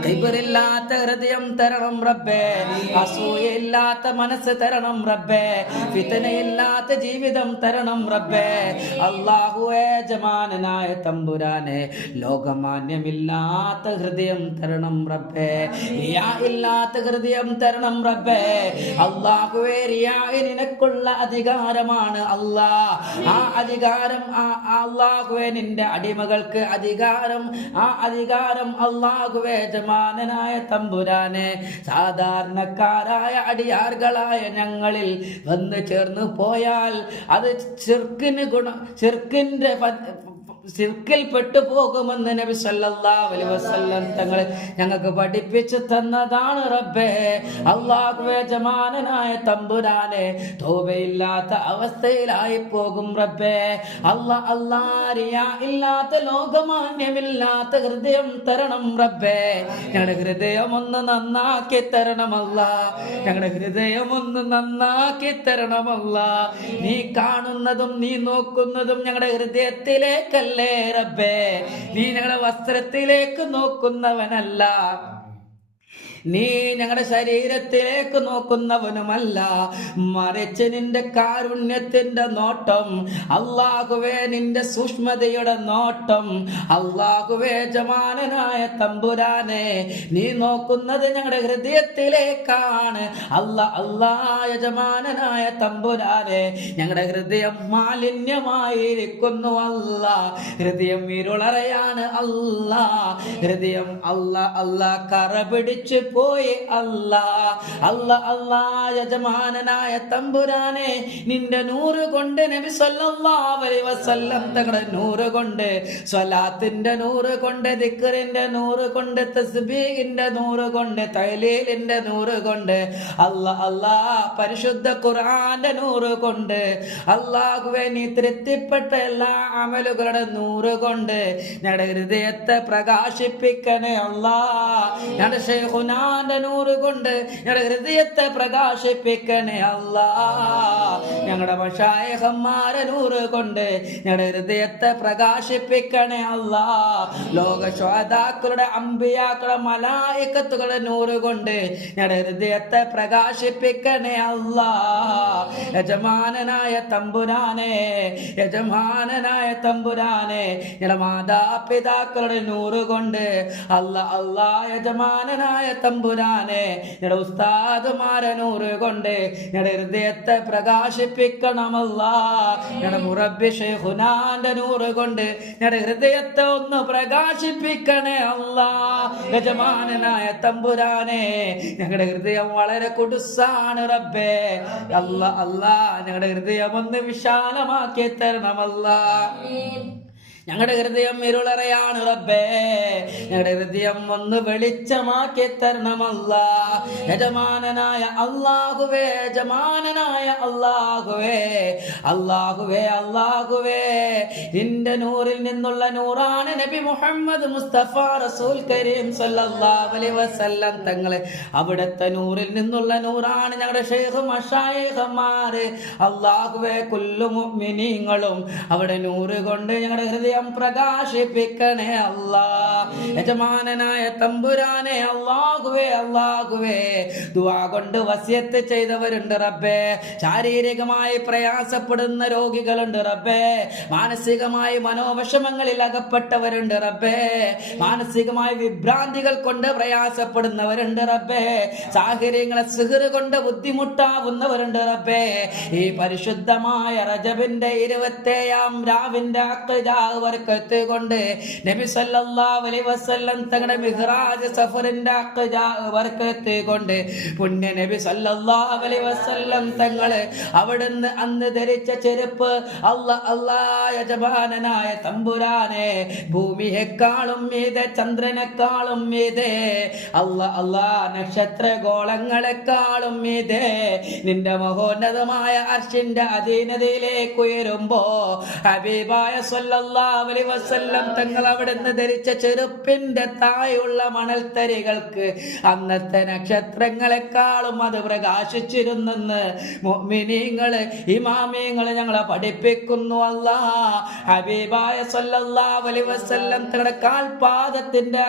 കിബറില്ലാത്ത ഹൃദയം തരണം റബ്ബേ. അസൂയയില്ലാത്ത മനസ്സ് തരണം റബ്ബേ. ഫിത്നയില്ലാത്ത ജീവിതം തരണം റബ്ബേ. അല്ലാഹുവേ യജമാനനായ തമ്പുരാനെ ലോകമാന്യമില്ലാത്ത ഹൃദയം തരണം റബ്ബേ. റിയാ ഇല്ലാത്ത ഹൃദയം തരണം റബ്ബേ. അല്ലാഹുവേ റിയാഇ നിനക്കുള്ള അധികാരമാണ് അല്ലാ. ആ അധികാരം അല്ലാഹുവേ നിന്റെ അടിമകൾക്ക് അധികാരം, ആ അധികാരം അല്ലാഹുവേ യജമാനനായ തമ്പുരാനെ സാധാരണക്കാരായ അടിയാറുകളായ ഞങ്ങളിൽ വന്ന് ചേർന്ന് പോയാൽ അത് ശിർക്കിൽ പെട്ടു പോകുമെന്ന് നബി സല്ലല്ലാഹു അലൈഹി വസല്ലം തങ്ങൾ ഞങ്ങൾക്ക് പഠിപ്പിച്ചു തന്നതാണ് റബ്ബേ. അല്ലാഹുവേ യജമാനനായ തമ്പുരാനെ തൗബയില്ലാത്ത അവസ്ഥയിലായി പോകും റബ്ബേ. റിയാ ഇല്ലാത്ത ലോകമാന്യമില്ലാത്ത ഹൃദയം തരണം റബ്ബേ. ഞങ്ങളുടെ ഹൃദയം ഒന്ന് നന്നാക്കി തരണമല്ല. ഞങ്ങളുടെ ഹൃദയം ഒന്ന് നന്നാക്കി തരണമല്ല. നീ കാണുന്നതും നീ നോക്കുന്നതും ഞങ്ങളുടെ ഹൃദയത്തിലേക്കല്ല റബ്ബേ. നീ ഞങ്ങളുടെ വസ്ത്രത്തിലേക്ക് നോക്കുന്നവനല്ല. നീ ഞങ്ങളുടെ ശരീരത്തിലേക്ക് നോക്കുന്നവനുമല്ല, മറിച്ച് നിന്റെ കാരുണ്യത്തിന്റെ നോട്ടം, അല്ലാഹുവേ നിന്റെ സൂക്ഷ്മതയുടെ നോട്ടം, അല്ലാഹുവേ യജമാനനായ തമ്പുരാനെ നീ നോക്കുന്നത് ഞങ്ങളുടെ ഹൃദയത്തിലേക്കാണ്. അല്ലാ യജമാനനായ തമ്പുരാനെ ഞങ്ങളുടെ ഹൃദയം മാലിന്യമായിരിക്കുന്നു. ഹൃദയം ഇരുളറയാണ്. ഹൃദയം കറ പിടിച്ചു പോയി. യജമാനനായ തമ്പുരാനെ നിന്റെ നൂറ് കൊണ്ട്, നബി സല്ലല്ലാഹു അലൈഹി വസല്ലം തങ്ങളുടെ നൂറ് കൊണ്ട്, സ്വലാത്തിന്റെ നൂറ് കൊണ്ട്, ദിക്റിന്റെ നൂറ് കൊണ്ട്, തസ്ബീഹിന്റെ നൂറ് കൊണ്ട്, തഹ്ലീലിന്റെ നൂറ് കൊണ്ട്, പരിശുദ്ധ ഖുർആന്റെ നൂറ് കൊണ്ട്, അല്ലാഹുവേ നീ തൃപ്തിപ്പെട്ട എല്ലാ അമലുകളുടെ നൂറ് കൊണ്ട് ഞങ്ങളുടെ ഹൃദയത്തെ പ്രകാശിപ്പിക്കണേ. ഞങ്ങളുടെ ശൈഖുനാന്റെ നൂറ് കൊണ്ട് ഞങ്ങളുടെ ഹൃദയത്തെ പ്രകാശിപ്പിക്കണേ. ഞങ്ങളുടെ മശായിഖന്മാരെ നൂറ് കൊണ്ട് ഞങ്ങളുടെ ഹൃദയത്തെ പ്രകാശിപ്പിക്കണേ. ലോക ശുഹദാക്കളുടെ, അമ്പിയാക്കളുടെ, മലായികത്തുകളുടെ നൂറ് കൊണ്ട് ഞങ്ങളുടെ ഹൃദയത്തെ പ്രകാശിപ്പിക്കണേ. യജമാനനായ തമ്പുരാനെ, യജമാനനായ തമ്പുരാനെ ഞങ്ങളുടെ മാതാപിതാക്കളുടെ നൂറ് കൊണ്ട്, യജമാനനായ തമ്പുരാനെ ഞങ്ങളുടെ ഉസ്താദുമാരെ നൂറ് കൊണ്ട് ഞങ്ങളുടെ ഹൃദയത്തെ പ്രകാശിപ്പിക്കണമല്ല. ഞങ്ങളുടെ മുറബ്ബി ശൈഖുനാന്റെ നൂറ് കൊണ്ട് ഞങ്ങളുടെ ഹൃദയത്തെ ഒന്ന് പ്രകാശിപ്പിക്കണേ. യജമാനനായ തമ്പുരാനെ ഞങ്ങളുടെ ഹൃദയം വളരെ കുടുസാണ് റബ്ബേ. ഞങ്ങളുടെ ഹൃദയം ഒന്ന് വിശാലമാക്കി തരണമല്ല. ഞങ്ങളുടെ ഹൃദയം ഇരുളറയാണ് റബ്ബേ. ഞങ്ങളുടെ ഹൃദയം ഒന്ന് വെളിച്ചമാക്കി തരണമല്ല. യജമാനനായ അല്ലാഹുവേ, യജമാനനായ അല്ലാഹുവേ, അല്ലാഹുവേ, അല്ലാഹുവേ നിന്റെ നൂറിൽ നിന്നുള്ള നൂറാണ് നബി മുഹമ്മദ് മുസ്തഫ റസൂൽ കരീം സല്ലല്ലാഹു അലൈഹി വസല്ലം തങ്ങളെ. അവിടുത്തെ നൂറിൽ നിന്നുള്ള നൂറാണ് ഞങ്ങളുടെ ശൈഖ് മശായിഖന്മാര്. അല്ലാഹുവേ കുല്ലു മുഅ്മിനീങ്ങളും അവിടെ നൂറ് കൊണ്ട് ഞങ്ങളുടെ ഹൃദയം പ്രകാശിപ്പിക്കണേ. യജമാനനായ തമ്പുരാനെ, അല്ലാഹുവേ ദുആ കൊണ്ട് വസിയത്ത് ചെയ്തവരുണ്ട് റബ്ബേ. ശാരീരികമായി പ്രയാസപ്പെടുന്ന രോഗികളുണ്ട് റബ്ബേ. മാനസികമായി മനോവിഷമങ്ങളിൽ അകപ്പെട്ടവരുണ്ട് റബ്ബേ. മാനസികമായി വിഭ്രാന്തികൾ കൊണ്ട് പ്രയാസപ്പെടുന്നവരുണ്ട് റബ്ബേ. സാഹചര്യങ്ങളെ സിഹ്ർ കൊണ്ട് ബുദ്ധിമുട്ടാവുന്നവരുണ്ട് റബ്ബേ. ഈ പരിശുദ്ധമായ റജബിന്റെ 27-ാം രാവിന്റെ ബർക്കത്ത് കൊണ്ട് നബി സല്ലല്ലാഹു അലൈഹി വസല്ലം തങ്ങളുടെ മിഹ്റാജ് സഫറിന്റെ ബർക്കത്ത് കൊണ്ട് പുണ്യ നബി സല്ലല്ലാഹു അലൈഹി വസല്ലം തങ്ങള് അവിടുന്ന് അന്ന് ധരിച്ച ചെരുപ്പ്, യജമാനനായ തമ്പുരാനെ ഭൂമിയെക്കാളും മീതെ, ചന്ദ്രനെക്കാളും മീതെ, നക്ഷത്ര ഗോളങ്ങളെക്കാളും മീതെ നിന്റെ മഹോന്നതമായ അർശിന്റെ അധീനതയിലേക്ക് ഉയരുമ്പോ ഹബീബായ സല്ലല്ലാഹു അലൈഹി വസല്ലം തങ്ങൾ അവിടുന്ന് ധരിച്ച ചെരുപ്പിന്റെ താഴെയുള്ള മണൽത്തരികൾക്ക് അന്നത്തെ നക്ഷത്രങ്ങളെക്കാളും അത് പ്രകാശിച്ചിരുന്നെന്ന് മുഅ്മിനീങ്ങള്, ഇമാമിയങ്ങള് ഞങ്ങളെ പഠിപ്പിക്കുന്നു. ഹബീബായ സല്ലല്ലാഹു അലൈഹി വസല്ലം തങ്ങളുടെ കാൽപാദത്തിന്റെ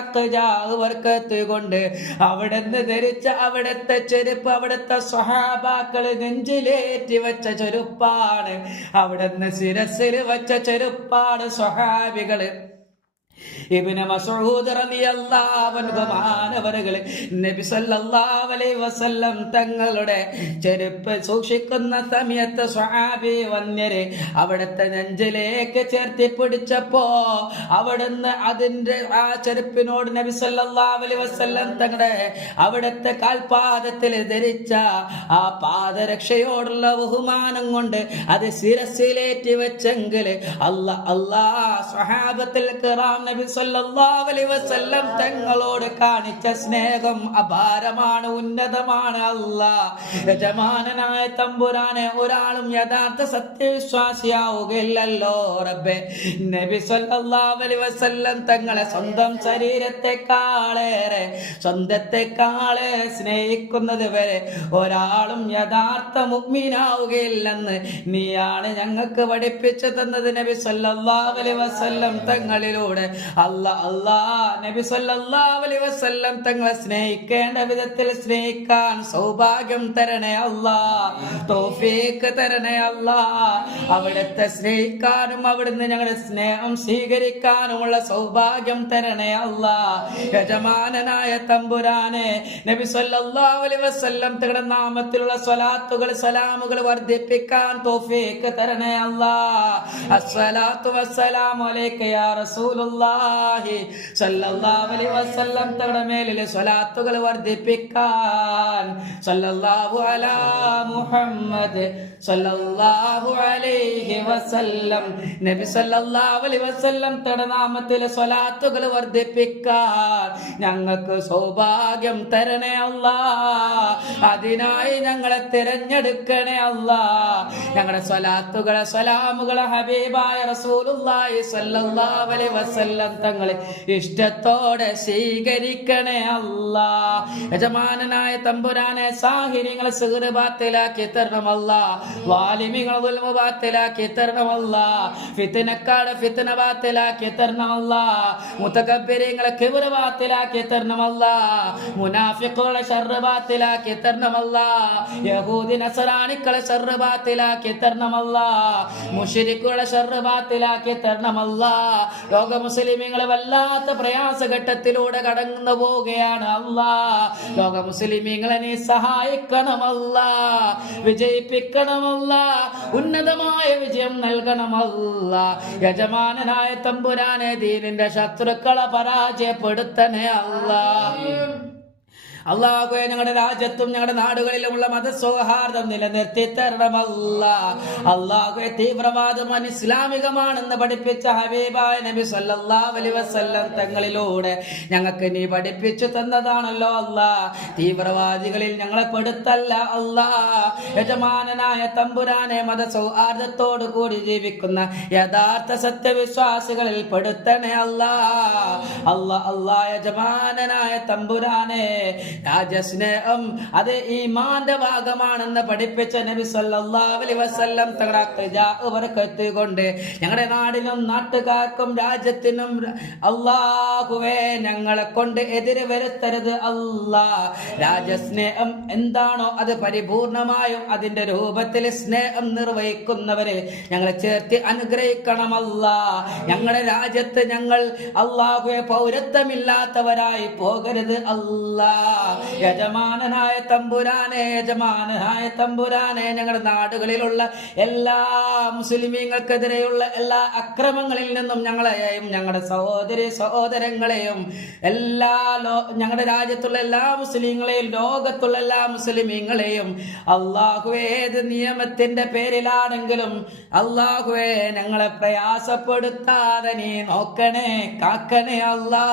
ബർക്കത്ത് കൊണ്ട് അവിടുന്ന് ധരിച്ച അവിടുത്തെ ചെരുപ്പ് അവിടുത്തെ സ്വഹാബാക്കള് നെഞ്ചിലേറ്റി വെച്ച ചെരുപ്പാണ്. അവിടുന്ന് ശിരസിൽ വെച്ച ചെരുപ്പാണ് സ്വഹാബികള്. ഇബ്നു മസ്ഊദ് റളിയല്ലാഹു അൻഹു മാനവറുകളെ നബി സല്ലല്ലാഹു അലൈഹി വസല്ലം തങ്ങളുടെ ചെരുപ്പ് സൂക്ഷിക്കുന്ന സമയത്ത് സ്വഹാബി വന്യരെ അവിടുത്തെ നെഞ്ചിലേക്ക് ചേർത്തി പിടിച്ചപ്പോ അവിടുന്ന് അതിന്റെ ആ ചെരുപ്പിനോട് നബി സല്ലല്ലാഹു അലൈഹി വസല്ലം തങ്ങളുടെ അവിടുത്തെ കാൽപാദത്തിൽ ധരിച്ച ആ പാദരക്ഷയോടുള്ള ബഹുമാനം കൊണ്ട് അത് ശിരസിലേറ്റി വെച്ചെങ്കിൽ സ്വഹാബത്തുൽ കിറാം നബി സല്ലല്ലാഹു അലൈഹി വസല്ലം തങ്ങളോട് കാണിച്ച സ്നേഹം അപാരമാണ്, ഉന്നതമാണ്. യജമാനനായ തമ്പുരാനെ ഒരാളും യഥാർത്ഥ സത്യവിശ്വാസിയാവുകയില്ലല്ലോ റബ്ബേ. നബി സല്ലല്ലാഹു അലൈഹി വസല്ലം തങ്ങളെ സ്വന്തം ശരീരത്തെക്കാളേറെ, സ്വന്തത്തെക്കാളെ സ്നേഹിക്കുന്നത് വരെ ഒരാളും യഥാർത്ഥ മുഅ്മിനാവുകയില്ലെന്ന് നീയാണ് ഞങ്ങൾക്ക് പഠിപ്പിച്ചു തന്നത് നബി സല്ലല്ലാഹു അലൈഹി വസല്ലം തങ്ങളിലൂടെ. നബി സല്ലല്ലാഹു അലൈഹി വസല്ലം തങ്ങളെ സ്നേഹിക്കേണ്ട വിധത്തിൽ സ്നേഹിക്കാൻ സൗഭാഗ്യം തരണേ അല്ലാ, തൗഫീഖ് തരണേ അല്ലാ. അവിടുത്തെ സ്നേഹിക്കാനും അവിടുന്ന് ഞങ്ങളുടെ സ്നേഹം സ്വീകരിക്കാനുമുള്ള സൗഭാഗ്യം തരണേ അല്ലാ. യജമാനനായ തമ്പുരാനെ, നബി സല്ലല്ലാഹു അലൈഹി വസല്ലം തങ്ങളുടെ നാമത്തിലുള്ള സ്വലാത്തുകൾ സലാമുകൾ വർദ്ധിപ്പിക്കാൻ തൗഫീഖ് തരണേ അല്ലാ. അസ്സലാത്തു വസ്സലാമു അലൈക യാ റസൂലുള്ളാഹി സല്ലല്ലാഹു അലൈഹി വസല്ലം തങ്ങളുടെ മേലിലെ സ്വലാത്തുകൾ വർദ്ധിപ്പിക്കാൻ സല്ലല്ലാഹു അലാ മുഹമ്മദ് സല്ലല്ലാഹു അലൈഹി വസല്ലം. നബി സല്ലല്ലാഹു അലൈഹി വസല്ലം തങ്ങളുടെ നാമത്തിലെ സ്വലാത്തുകൾ വർദ്ധിപ്പിക്കാൻ ഞങ്ങൾക്ക് സൗഭാഗ്യം തരണേ അല്ലാ. അതിനായി ഞങ്ങളെ തിരഞ്ഞെടുക്കണേ അല്ലാ. ഞങ്ങളുടെ സ്വലാത്തുകളെ സലാമുകളെ ഹബീബായ റസൂലുള്ളാഹി സ്വല്ലല്ലാഹു അലൈഹി വസല്ലം തങ്ങളെ ഇഷ്ടത്തോടെ സ്വീകരിക്കണേ അല്ലാ. യജമാനനായ തമ്പുരാനെ, സാഹിര്യങ്ങളെ സിഹ്ർ ബാത്തിലാക്കി തരണമല്ലാ, വാലിമികളെ ദുൽമ ബാത്തിലാക്കി തരണമല്ലാ, ഫിത്നക്കാരെ ഫിത്ന ബാത്തിലാക്കി തരണമല്ലാ, മുതകബ്ബിരീങ്ങളെ കിബ്ർ ബാത്തിലാക്കി തരണമല്ലാ, മുനാഫിഖുകളെ ശർറ് ബാത്തിലാക്കി തരണമല്ലാ, യഹൂദി നസറാനികളെ ശർറ് ബാത്തിലാക്കി തരണമല്ലാ, മുശ്രിക്കുകളെ ശർറ് ബാത്തിലാക്കി തരണമല്ലാ. ലോക മുസ്ലിമീങ്ങളെ വല്ലാത്ത പ്രയാസഘട്ടത്തിലൂടെ കടന്നു പോവുകയാണ് അല്ലാ. ലോക മുസ്ലിമീങ്ങളെ നീ സഹായിക്കണമല്ലാ, വിജയിപ്പിക്കണമല്ലാ, ഉന്നതമായ വിജയം നൽകണമല്ലാ. യജമാനനായ തമ്പുരാനെ, ദീനിന്റെ ശത്രുക്കളെ പരാജയപ്പെടുത്തണേ അല്ലാ. അല്ലാഹുവേ, ഞങ്ങളുടെ രാജ്യത്തും ഞങ്ങളുടെ നാടുകളിലുമുള്ള മതസൗഹാർദ്ദം നിലനിർത്തി തരണമല്ല. അല്ലാഹുവേ, തീവ്രവാദം അനിസ്ലാമികമാണെന്ന് പഠിപ്പിച്ച ഹബീബായ നബി സല്ലല്ലാഹു അലൈഹി വസല്ലം തങ്ങളിലൂടെ ഞങ്ങൾക്ക് നീ പഠിപ്പിച്ചു തന്നതാണല്ലോ അല്ലാ. തീവ്രവാദികളിൽ ഞങ്ങളെ പെടുത്തല്ല അല്ലാ. യജമാനനായ തമ്പുരാനെ, മതസൗഹാർദ്ദത്തോടു കൂടി ജീവിക്കുന്ന യഥാർത്ഥ സത്യവിശ്വാസികളിൽ പെടുത്തണേ അല്ലാ. അല്ലാ യജമാനനായ തമ്പുരാനെ, രാജസ്നേഹം അത് ഈമാന്റെ ഭാഗമാണെന്ന് പഠിപ്പിച്ച നബി സല്ലല്ലാഹു അലൈഹി വസല്ലം തങ്ങളുടെ കൊണ്ട് ഞങ്ങളുടെ നാടിനും നാട്ടുകാർക്കും രാജ്യത്തിനും അല്ലാഹുവേ ഞങ്ങളെ കൊണ്ട് എതിര് വരുത്തരുത് അല്ലാ. രാജസ്നേഹം എന്താണോ അത് പരിപൂർണമായും അതിന്റെ രൂപത്തിൽ സ്നേഹം നിർവഹിക്കുന്നവരെ ഞങ്ങളെ ചേർത്ത് അനുഗ്രഹിക്കണമല്ലാ. ഞങ്ങളുടെ രാജ്യത്ത് ഞങ്ങൾ അല്ലാഹുവേ പൗരത്വമില്ലാത്തവരായി പോകരുത് അല്ലാ. യജമാനനായ തമ്പുരാനെ, യജമാനനായ തമ്പുരാനെ, ഞങ്ങളുടെ നാടുകളിലുള്ള എല്ലാ മുസ്ലിമീങ്ങൾക്കെതിരെയുള്ള എല്ലാ അക്രമങ്ങളിൽ നിന്നും ഞങ്ങളെയും ഞങ്ങളുടെ സഹോദരി സഹോദരങ്ങളെയും ഞങ്ങളുടെ രാജ്യത്തുള്ള എല്ലാ മുസ്ലിങ്ങളെയും ലോകത്തുള്ള എല്ലാ മുസ്ലിമീങ്ങളെയും അല്ലാഹുവേ ഏത് നിയമത്തിന്റെ പേരിലാണെങ്കിലും അല്ലാഹുവേ ഞങ്ങളെ പ്രയാസപ്പെടുത്താതെ നീ നോക്കണേ, കാക്കണേ അല്ലാ.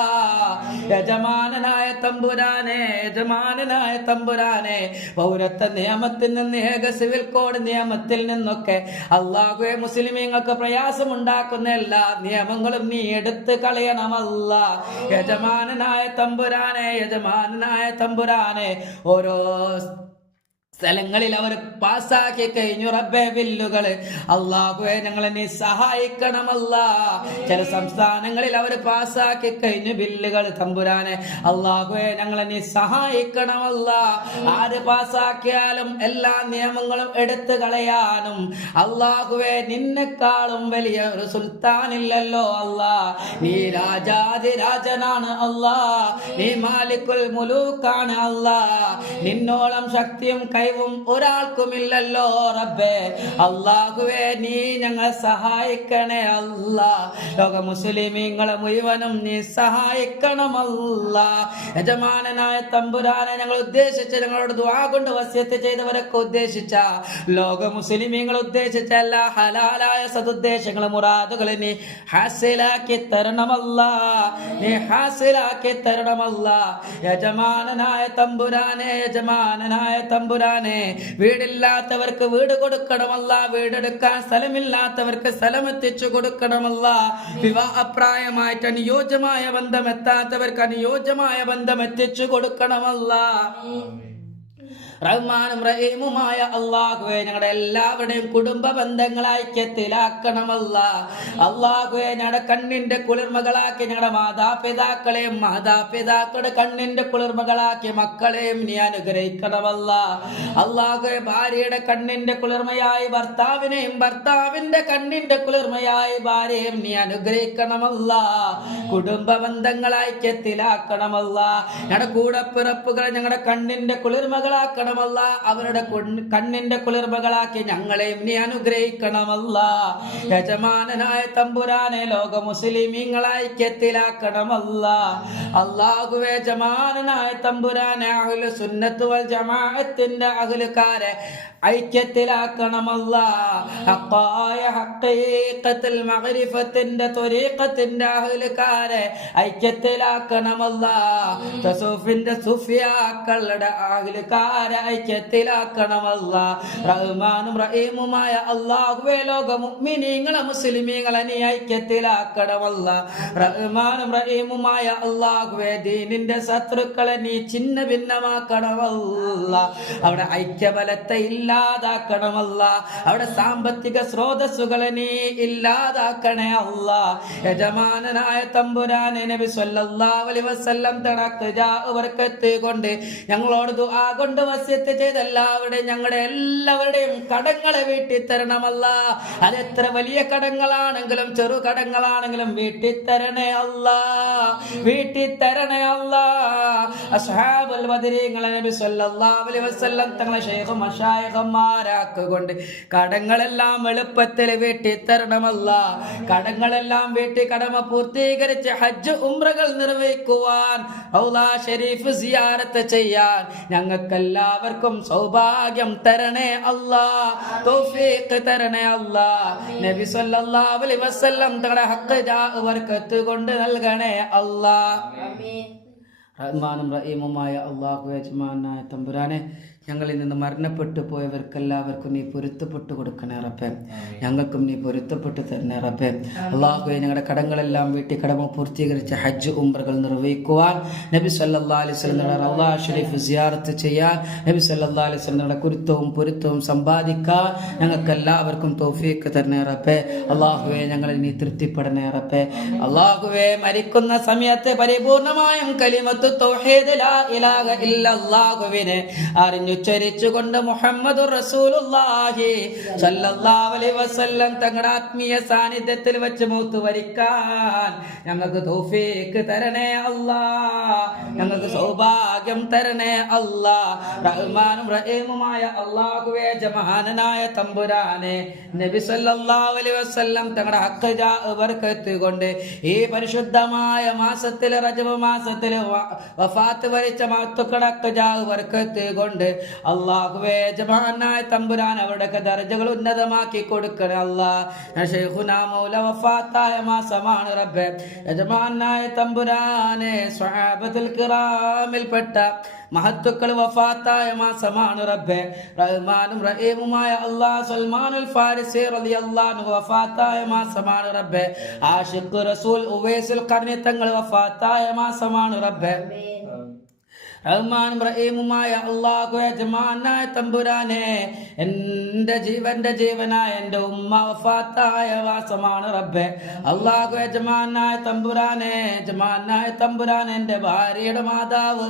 യജമാനനായ തമ്പുരാനെ, യജമാനനായ തമ്പുരാനെ, പൗരത്വ നിയമത്തിൽ നിന്ന് ഏക സിവിൽ കോഡ് നിയമത്തിൽ നിന്നൊക്കെ അല്ലാഹുവേ മുസ്ലിമീങ്ങൾക്ക് പ്രയാസമുണ്ടാക്കുന്ന എല്ലാ നിയമങ്ങളും നീ എടുത്തു കളയണമല്ല. യജമാനനായ തമ്പുരാനെ, യജമാനനായ തമ്പുരാനെ, ഓരോ സ്ഥലങ്ങളിൽ അവർ പാസ്സാക്കി കഴിഞ്ഞു റബ്ബേ ബില്ലുകള്. അല്ലാഹുവേ ഞങ്ങളെ നീ സഹായിക്കണമല്ല. ചില സംസ്ഥാനങ്ങളിൽ അവർ പാസ്സാക്കി കഴിഞ്ഞു ബില്ലുകൾ തമ്പുരാനെ. അല്ലാഹുവേ ഞങ്ങളെ നീ സഹായിക്കണമല്ല. ആര് പാസ്സാക്കിയാലും എല്ലാ നിയമങ്ങളും എടുത്തു കളയാനും അല്ലാഹുവേ നിന്നെക്കാളും വലിയ ഒരു സുൽത്താനില്ലല്ലോ അല്ലാ. നീ രാജാതിരാജനാണ് അല്ലാ. നീ മാലിക്കുൽ മുലൂക്കാണ് അല്ലാ. നിന്നോളം ശക്തിയും കഴിവും ഒരാൾക്കുമില്ലല്ലോ റബ്ബേ. അല്ലാഹുവേ നീ ഞങ്ങളെ സഹായിക്കണേ അല്ലാ. ലോക മുസ്ലിമീങ്ങളെ മുഴുവനും നീ സഹായിക്കണമല്ല. യജമാനനായ തമ്പുരാനെ, ഞങ്ങൾ ഉദ്ദേശിച്ച ഞങ്ങളോട് ദുആ കൊണ്ട് വസിയത്ത് ചെയ്തവരൊക്കെ ഉദ്ദേശിച്ച ലോക മുസ്ലിമീങ്ങൾ ഉദ്ദേശിച്ച എല്ലാ ഹലാലായ സദുദ്ദേശങ്ങൾ മുറാദുകൾ നീ ഹാസിലാക്കി തരണമല്ല. നീ ഹാസിലാക്കി തരണമല്ല. യജമാനനായ തമ്പുരാനെ, യജമാനനായ തമ്പുരാനെ, വീടില്ലാത്തവർക്ക് വീട് കൊടുക്കണമല്ല. വീടെടുക്കാൻ സ്ഥലമില്ലാത്തവർക്ക് സ്ഥലം എത്തിച്ചു കൊടുക്കണമല്ല. വിവാഹപ്രായമായിട്ട് അനുയോജ്യമായ ബന്ധം എത്താത്തവർക്ക് അനുയോജ്യമായ ബന്ധം എത്തിച്ചു കൊടുക്കണമല്ല. റഹ്മാനും റഹീമുമായ അല്ലാഹുവേ ഞങ്ങളുടെ എല്ലാവരുടെയും കുടുംബ ബന്ധങ്ങളെ ഐക്യത്തിലാക്കണമല്ല. അല്ലാഹുവേ ഞങ്ങളുടെ കണ്ണിന്റെ കുളിർമകളാക്കി ഞങ്ങളുടെ മാതാപിതാക്കളെയും മാതാപിതാക്കളുടെ കണ്ണിന്റെ കുളിർമകളാക്കി മക്കളെയും നീ അനുഗ്രഹിക്കണമല്ല. അല്ലാഹുവേ ഭാര്യയുടെ കണ്ണിന്റെ കുളിർമയായി ഭർത്താവിനെയും ഭർത്താവിന്റെ കണ്ണിന്റെ കുളിർമയായി ഭാര്യയും നീ അനുഗ്രഹിക്കണമല്ല. കുടുംബ ബന്ധങ്ങളെ ഐക്യത്തിലാക്കണമല്ല. ഞങ്ങളുടെ കൂടപ്പിറപ്പുകളെ ഞങ്ങളുടെ കണ്ണിന്റെ കുളിർമകളാക്കണമല്ല. അവരുടെ കണ്ണിന്റെ കുളിർമകളാക്കി ഞങ്ങളെയും നീ അനുഗ്രഹിക്കണമല്ല. യജമാനനായ തമ്പുരാനെ ലോക മുസ്ലിമീങ്ങളെ ഐക്യത്തിലാക്കണമല്ല. അല്ലാഹുവേ യജമാനനായ തമ്പുരാനെ അഹ്ലു സുന്നത്ത് വൽ ജമാഅത്തിന്റെ അഹ്ലുകാരെ ഐക്യത്തിലാക്കണമല്ല. ഹഖായ ഹഖീഖത്തുൽ മഗ്രിഫത്തിന്റെ ത്വരീഖത്തിന്റെ അഹ്ലുകാരെ ഐക്യത്തിലാക്കണമല്ല. തസൂഫിന്റെ സുഫിയാക്കളുടെ അഹ്ലുകാരെ ഐക്യത്തിലാക്കണമല്ല. റഹ്മാനും റഹീമുമായ അല്ലാഹുവേ ലോക മുഅ്മിനീങ്ങളെ മുസ്ലിമീങ്ങളെ നീ ഐക്യത്തിലാക്കണമല്ല. റഹ്മാനും റഹീമുമായ അല്ലാഹുവേ ദീനിന്റെ ശത്രുക്കളെ നീ ചിന്ന ഭിന്നമാക്കണമല്ല. അവിടെ ഐക്യബലത്തെ ഇല്ലാതാക്കണമല്ല. അവിടെ സാമ്പത്തിക സ്രോതസ്സുകളെ നീ ഇല്ലാതാക്കണേ അല്ല. യജമാനനായ തമ്പുരാനെ നബി സല്ലല്ലാഹു അലൈഹി വസല്ലം തണക്കത്ത് കൊണ്ട് ഞങ്ങളോട് ദുആ കൊണ്ട് വസിയത്ത് ചെയ്ത ഞങ്ങളുടെ എല്ലാവരുടെയും കടങ്ങളെ വീട്ടി തരണമല്ല. അതെത്ര വലിയ കടങ്ങളാണെങ്കിലും ചെറു കടങ്ങളാണെങ്കിലും വീട്ടി തരണേ അല്ല, വീട്ടി തരണേ അല്ല. അസ്ഹാബുൽ ബദരീങ്ങളെ നബി സല്ലല്ലാഹു അലൈഹി വസല്ലം തങ്ങളെ ശൈഖ് മശായിഖന്മാരാക്കൊണ്ട് കടങ്ങളെല്ലാം എളുപ്പത്തിൽ വീട്ടി തരണമല്ല. കടങ്ങളെല്ലാം വീട്ടി കടമ പൂർത്തീകരിച്ച് ഹജ്ജ് ഉംറകൾ നിർവഹിക്കുവാൻ ഔലാ ഷരീഫ് സിയാറത്ത് ചെയ്യാൻ ഞങ്ങൾക്കെല്ലാവർക്കും സൗഭാഗ്യം തരണേ അല്ലാ, തൗഫീഖ് തരണേ അല്ലാ. നബി സല്ലല്ലാഹു അലൈഹി വസല്ലം തങ്ങളുടെ ഹഖ് ജാഅ ബർക്കത്ത് കൊണ്ട് നൽകണേ അല്ലാ. റഹ്മാനും റഹീമുമായ അല്ലാഹു യജമാനായ തമ്പുരാനെ ഞങ്ങളിൽ നിന്ന് മരണപ്പെട്ടു പോയവർക്കെല്ലാവർക്കും നീ പൊരുത്തപ്പെട്ടു കൊടുക്കണേ റബ്ബേ. ഞങ്ങൾക്കും നീ പൊരുത്തപ്പെട്ടു തരണേ റബ്ബേ. അല്ലാഹുവേ ഞങ്ങളുടെ കടങ്ങളെല്ലാം വീട്ടി കടമ പൂർത്തീകരിച്ച് ഹജ്ജ് ഉംറകൾ നിർവഹിക്കുവാൻ നബി സല്ലല്ലാഹു അലൈഹി വസല്ലം റൗള ഷരീഫ് സിയാറത്ത് ചെയ്യാൻ നബി സല്ലല്ലാഹു അലൈഹി വസല്ലം കുരുത്തവും പൊരുത്തവും സമ്പാദിക്കാൻ ഞങ്ങൾക്കെല്ലാവർക്കും തൗഫീഖ് തരണേ റബ്ബേ. അല്ലാഹുവേ ഞങ്ങളെ നീ തൃപ്തിപ്പെടണേ റബ്ബേ. അല്ലാഹുവേ മരിക്കുന്ന സമയത്ത് പരിപൂർണമായും കലിമത്തു തൗഹീദ് ലാ ഇലാഹ ഇല്ലല്ലാഹുവിനെ അറിഞ്ഞു ഉച്ചരിച്ചുകൊണ്ട് മുഹമ്മദുർ റസൂലുള്ളാഹി സല്ലല്ലാഹു അലൈഹി വസല്ലം തങ്ങളുടെ ആത്മീയ സാന്നിധ്യത്തിൽ വെച്ച് മൗത്ത് വരിക്കാൻ ഞങ്ങൾക്ക് തൗഫീഖ് തരണേ അല്ലാ, ഞങ്ങൾക്ക് സൗഭാഗ്യം തരണേ അല്ലാ. റഹ്മാനും റഹീമുമായ അല്ലാഹുവേ യജമാനനായ തമ്പുരാനെ നബി സല്ലല്ലാഹു അലൈഹി വസല്ലം തങ്ങളുടെ ഹഖ് ജാഅ ബർക്കത്ത് കൊണ്ട് ഈ പരിശുദ്ധമായ മാസത്തിൽ റജബ് മാസത്തിൽ വഫാത്ത് വരിച്ച മഹത്തുക്കളുടെ ഹഖ് ജാഅ ബർക്കത്ത് കൊണ്ട് അല്ലാഹുവേ യജമാനായ തമ്പുരാൻ അവരുടെയൊക്കെ ദർജകൾ ഉന്നതമാക്കി കൊടുക്കണേ അല്ലാ. ശൈഖുനാ മൗല വഫാത്തായ മാസമാണ് റബ്ബേ. യജമാനായ തമ്പുരാനെ സ്വഹാബത്തുൽ കിറാമിൽപ്പെട്ട മഹത്തുക്കൾ വഫാത്തായ മാസമാണ് റബ്ബേ. റഹ്മാനും റഹീമുമായ അല്ലാഹ് സൽമാനുൽ ഫാരിസി റളിയല്ലാഹു അൻഹു വഫാത്തായ മാസമാണ് റബ്ബേ. ആശിഖ് റസൂൽ ഉവൈസുൽ ഖർനി തങ്ങൾ വഫാത്തായ മാസമാണ് റബ്ബേ. റഹ്മാനും റഹീമുമായ അല്ലാഹു യജമാനായ തമ്പുരാനെ എൻ്റെ ജീവന്റെ ജീവനായ എൻ്റെ ഉമ്മ വഫാത്തായ മാസമാണ് റബ്ബേ. അല്ലാഹു യജമാനായ തമ്പുരാനെ യജമാനായ തമ്പുരാനെ എൻ്റെ ഭാര്യയുടെ മാതാവ്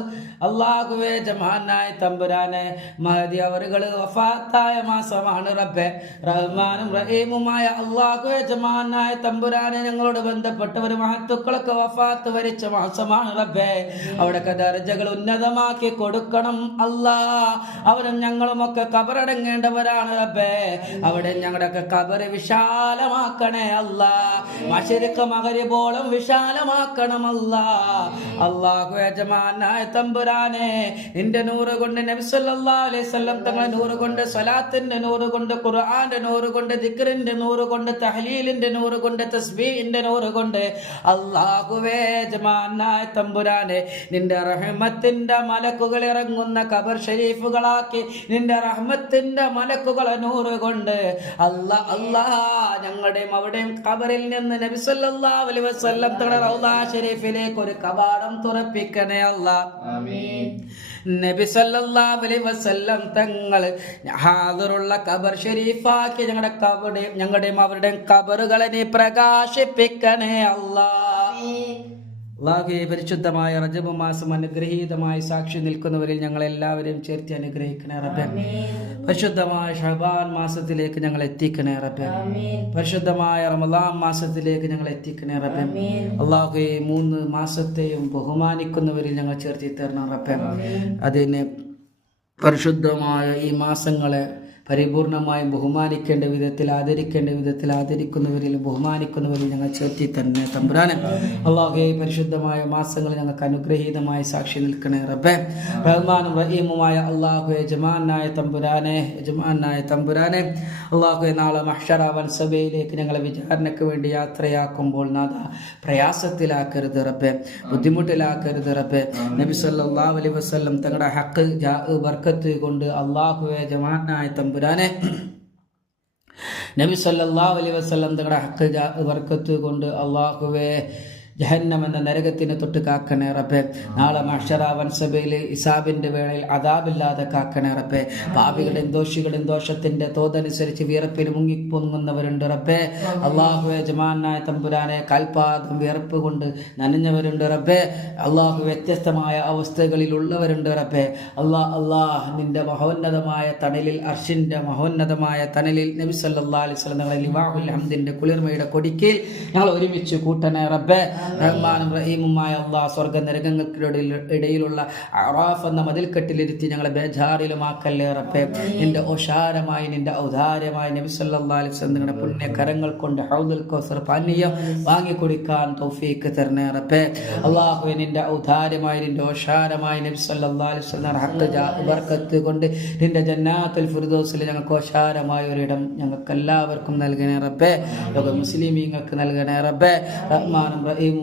അല്ലാഹുവേ യജമാനായ തമ്പുരാനെ മഹദി അവറുകൾ വഫാത്തായ മാസമാണ് റബ്ബേ. റഹ്മാനും റഹീമുമായ അല്ലാഹു യജമാനായ തമ്പുരാനെ ഞങ്ങളോട് ബന്ധപ്പെട്ടവർ മഹത്തുക്കളൊക്കെ വഫാത്ത് വരിച്ച മാസമാണ് റബ്ബേ. അവിടെയൊക്കെ ദർജകൾ ഉന്നതമാക്കി കൊടുക്കണം അല്ലാ. അവരും ഞങ്ങളുമൊക്കെ കബറടങ്ങേണ്ടവരാണ് റബ്ബേ. അവിടെ ഞങ്ങളുടെയൊക്കെ കബറ് വിശാലമാക്കണേ അല്ലാ. മശരിഖ് മഗ്രിബോളം വിശാലമാക്കണം അല്ലാ. അല്ലാഹു യജമാനായ തമ്പുരാനെ നിന്റെ നൂറ് കൊണ്ട് നബി സല്ലല്ലാഹു അലൈഹി വസല്ലം തങ്ങളുടെ നൂറ് കൊണ്ട് സ്വലാത്തിന്റെ നൂറ് കൊണ്ട് ഖുർആന്റെ നൂറ് കൊണ്ട് ദിക്റിന്റെ നൂറ് കൊണ്ട് തഹ്ലീലിന്റെ നൂറ് കൊണ്ട് തസ്ബീഹിന്റെ നൂറ് കൊണ്ട് അല്ലാഹുവേ യജമാനായ തമ്പുരാനെ നിന്റെ റഹ്മത്തിന്റെ നിന്റെ മലക്കുകൾ ഇറങ്ങുന്ന ഖബർ ഷരീഫുകളാക്കി നിന്റെ റഹ്മത്തിന്റെ മലക്കുകളെ നൂറ് കൊണ്ട് അല്ലാ ഞങ്ങളുടെയും അവിടെയും ഖബറിൽ നിന്ന് നബി സല്ലല്ലാഹു അലൈഹി വസല്ലം തങ്ങളുടെ റൗള ഷരീഫിലേക്ക് ഒരു കവാടം തുറപ്പിക്കണേ അല്ലാ. ആമീൻ. നബി സല്ലല്ലാഹു അലൈഹി വസല്ലം തങ്ങൾ ഹാദിറുള്ള ഖബർ ഷരീഫാക്കി ഞങ്ങളുടെയും അവരുടെയും ഖബറുകളെ നീ പ്രകാശിപ്പിക്കണേ അല്ലാ. അല്ലാഹുവേ, പരിശുദ്ധമായ റജബ് മാസം അനുഗ്രഹീതമായി സാക്ഷി നിൽക്കുന്നവരിൽ ഞങ്ങളെല്ലാവരെയും ചേർത്തി അനുഗ്രഹിക്കണേ റബ്ബേ. പരിശുദ്ധമായ ശഅബാൻ മാസത്തിലേക്ക് ഞങ്ങൾ എത്തിക്കണേ റബ്ബേ. പരിശുദ്ധമായ റമളാൻ മാസത്തിലേക്ക് ഞങ്ങൾ എത്തിക്കണേ റബ്ബേ. അല്ലാഹുവേ, 3 മാസത്തെയും ബഹുമാനിക്കുന്നവരിൽ ഞങ്ങൾ ചേർത്തി തരണം റബ്ബേ. അതിന് പരിശുദ്ധമായ ഈ മാസങ്ങളെ പരിപൂർണമായും ബഹുമാനിക്കേണ്ട വിധത്തിൽ ആദരിക്കേണ്ട വിധത്തിൽ ആദരിക്കുന്നവരിലും ബഹുമാനിക്കുന്നവരിൽ ഞങ്ങൾ ചേർത്തി തന്നെ തമ്പുരാനെ. അല്ലാഹുവേ, പരിശുദ്ധമായ മാസങ്ങൾ ഞങ്ങൾക്ക് അനുഗ്രഹീതമായി സാക്ഷി നിൽക്കണേ റബ്ബേ. റഹ്മാനും റഹീമുമായ അല്ലാഹുവേ, യജമാനായ തമ്പുരാനെ അല്ലാഹുവേ, നാളെ മഹ്ശറ വൻസഭയിലേക്ക് ഞങ്ങളെ വിചാരണയ്ക്ക് വേണ്ടി യാത്രയാക്കുമ്പോൾ നാഥ പ്രയാസത്തിലാക്കരുത് റബ്ബേ, ബുദ്ധിമുട്ടിലാക്കരുത് റബ്ബേ. നബി സല്ലല്ലാഹു അലൈഹി വസല്ലം തങ്ങളുടെ ഹഖ് ബർക്കത്ത് കൊണ്ട് അല്ലാഹുവേ, യജമാനായ നബി സല്ലല്ലാഹു അലൈഹി വസല്ലം തങ്ങളുടെ ഹഖ് ബർക്കത്ത് കൊണ്ട് അല്ലാഹുവേ, ജഹന്നം എന്ന നരകത്തിന് തൊട്ട് കാക്കണേ റബ്ബേ. നാളെ മഹ്ശറ വൻസഭയിൽ ഇസാബിന്റെ വേളയിൽ അദാബില്ലാതെ കാക്കണേ റബ്ബേ. പാപികളുടെയും ദോഷികളുടെയും ദോഷത്തിന്റെ തോതനുസരിച്ച് വിയർപ്പിൽ മുങ്ങിപ്പൊങ്ങുന്നവരുണ്ട് റബ്ബേ. അല്ലാഹുവേ, യജമാനായ തമ്പുരാനെ, കാൽപാദം വിയർപ്പ് കൊണ്ട് നനഞ്ഞവരുണ്ട് റബ്ബേ. അല്ലാഹു, വ്യത്യസ്തമായ അവസ്ഥകളിലുള്ളവരുണ്ട് റബ്ബേ. നിന്റെ മഹോന്നതമായ തണലിൽ, അർശിന്റെ മഹോന്നതമായ തണലിൽ നബി സല്ലല്ലാഹു അലൈഹി വസല്ലം തങ്ങളെ ലിവാഉൽ ഹംദിന്റെ കുളിർമയുടെ കൊടിക്കീൽ ഞങ്ങൾ ഒരുമിച്ച് കൂട്ടണേ റബ്ബേ. റഹ്മാനും റഹീമുമായ അല്ലാഹ്, സ്വർഗ്ഗ നരകങ്ങൾക്കിടയിലുള്ള അറാഫ് എന്ന മതിൽക്കെട്ടിലിരുത്തി ഞങ്ങളെ ബേജാറിലുമാക്കല്ലേ റബ്ബേ. നിന്റെ ഓശാരമായി, നിന്റെ ഔദാര്യമായി നബി സല്ലല്ലാഹു അലൈഹി വസല്ലം നിങ്ങളുടെ പുണ്യ കരങ്ങൾ കൊണ്ട് ഹൗദുൽ കൗസർ പാനീയം വാങ്ങി കുടിക്കാൻ തൗഫീക്ക് തരണേ റബ്ബേ. അല്ലാഹുവേ, നിന്റെ ഔദാര്യമായി, നിന്റെ ഓശാരമായി നബി സല്ലല്ലാഹു അലൈഹി വസല്ലം ഹഖ് ബർക്കത്ത് കൊണ്ട് നിന്റെ ജന്നാത്തുൽ ഫിർദൗസിൽ ഞങ്ങൾക്ക് ഓശാരമായ ഒരിടം ഞങ്ങൾക്ക് എല്ലാവർക്കും നൽകണേ റബ്ബേ. ലോക മുസ്ലിമീങ്ങൾക്ക് നൽകണേ റബ്ബേ. റഹ്മാനും റഹീമുമായ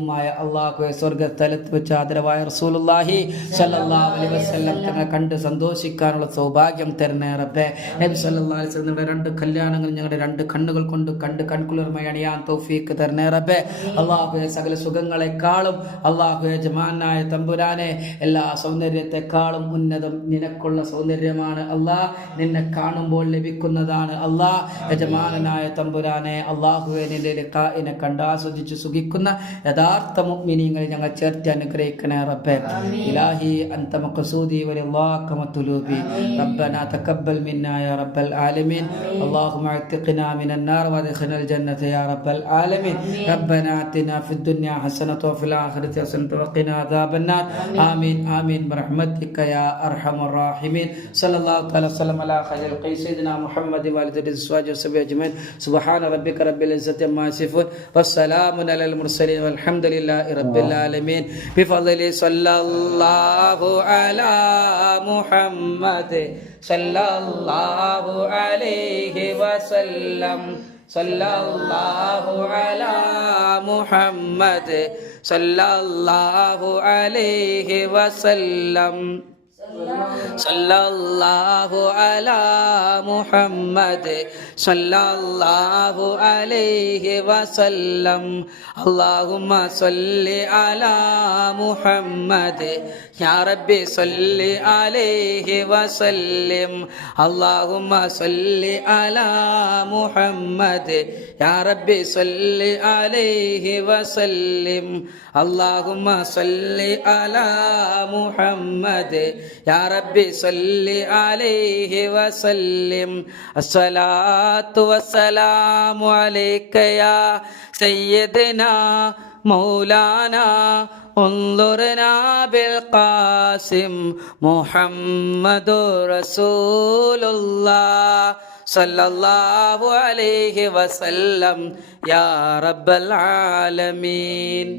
അല്ലാഹുവേ, സ്വർഗ്ഗസ്ഥലത്ത് വെച്ച് ആദരവായ റസൂലുള്ളാഹി സ്വല്ലല്ലാഹു അലൈഹി വസല്ലം തങ്ങളെ കണ്ട് സന്തോഷിക്കാനുള്ള സൗഭാഗ്യം തരണേ റബ്ബേ. നബി സ്വല്ലല്ലാഹു അലൈഹി വസല്ലം ഞങ്ങളുടെ 2 കല്യാണങ്ങൾ ഞങ്ങളുടെ 2 കണ്ണുകൾ കൊണ്ട് കണ്ട് കൺകുളിർമ അണിയാൻ തൗഫീക്ക് തരണേ റബ്ബേ. അല്ലാഹുവേ, സകല സുഖങ്ങളെക്കാളും അല്ലാഹുവേ, യജമാനായ തമ്പുരാനെ, എല്ലാ സൗന്ദര്യത്തെക്കാളും ഉന്നതം നിനക്കുള്ള സൗന്ദര്യമാണ് അല്ലാഹ്. നിന്നെ കാണുമ്പോൾ ലഭിക്കുന്നതാണ് അല്ലാഹ്. യജമാനായ തമ്പുരാനെ, അല്ലാഹുവേ, നിന്റെ ലിഖാഇനെ കണ്ടാസ്വദിച്ച് സുഖിക്കുന്ന യഥാർത്ഥ മുഅ്മിനീങ്ങളിൽ ഞങ്ങൾ ചേർത്ത് അനുഗ്രഹിക്കണേ റബ്ബേ. ഇലാഹി അൻത മഖ്സൂദി വലില്ലാഹക മത്ലൂബി റബ്ബനാ തഖബ്ബൽ മിന്നാ യാ റബ്ബൽ ആലമീൻ. അല്ലാഹുമ്മ അഅ്തിഖ്നാ മിനൻ നാർ വദ്ഖിൽനാൽ ജന്നത യാ റബ്ബൽ ആലമീൻ. റബ്ബനാ ആതിനാ ഫിദ് ദുനിയാ ഹസനത വഫിൽ ആഖിറതി ഹസനത വഖിനാ അദാബൻ നാർ. ആമീൻ ആമീൻ ബിറഹ്മതിക യാ അർഹമർ റഹീമീൻ. സല്ലല്ലാഹു തആല വസല്ലം അലാ ഖൈറിൽ ഖൽഖി സയ്യിദിനാ മുഹമ്മദ് വഅലിഹി വസഹ്ബിഹി വസല്ലം അജ്മഈൻ. സുബ്ഹാന റബ്ബിക റബ്ബിൽ ഇസ്സതി അമ്മാ യസിഫൂൻ വസ്സലാമുൻ അലൽ മുർസലീൻ വൽഹംദുലില്ലാഹി റബ്ബിൽ ആലമീൻ. ബിഫദ്ലി സല്ലല്ലാഹു അലാ മുഹമ്മദ് സല്ലല്ലാഹു അലൈഹി വസല്ലം. സല്ലല്ലാഹു അലാ മുഹമ്മദ് സല്ലല്ലാഹു അലൈഹി വസല്ലം. സല്ലല്ലാഹു അലാ മുഹമ്മദ് സല്ലല്ലാഹു അലൈഹി വസല്ലം. അല്ലാഹുമ്മ സല്ലി അലാ മുഹമ്മദ് യാ റബ്ബി സല്ലി അലൈഹി വസല്ലിം. അല്ലാഹുമ്മ സല്ലി അലാ മുഹമ്മദ് യാ റബ്ബി സല്ലി അലൈഹി വസല്ലിം. അല്ലാഹുമ്മ സല്ലി അലാ മുഹമ്മദ് യാ റബ്ബി സല്ലി അലൈഹി വസല്ലിം. അസ്സലാത്തു വസ്സലാമു അലൈക യാ സയ്യിദനാ മൗലാനാ ഉൻളുർനാ ബിൽ ഖാസിം മുഹമ്മദുർ റസൂലുള്ളാഹ് സല്ലല്ലാഹു അലൈഹി വസല്ലം യാ റബ്ബൽ ആലമീൻ.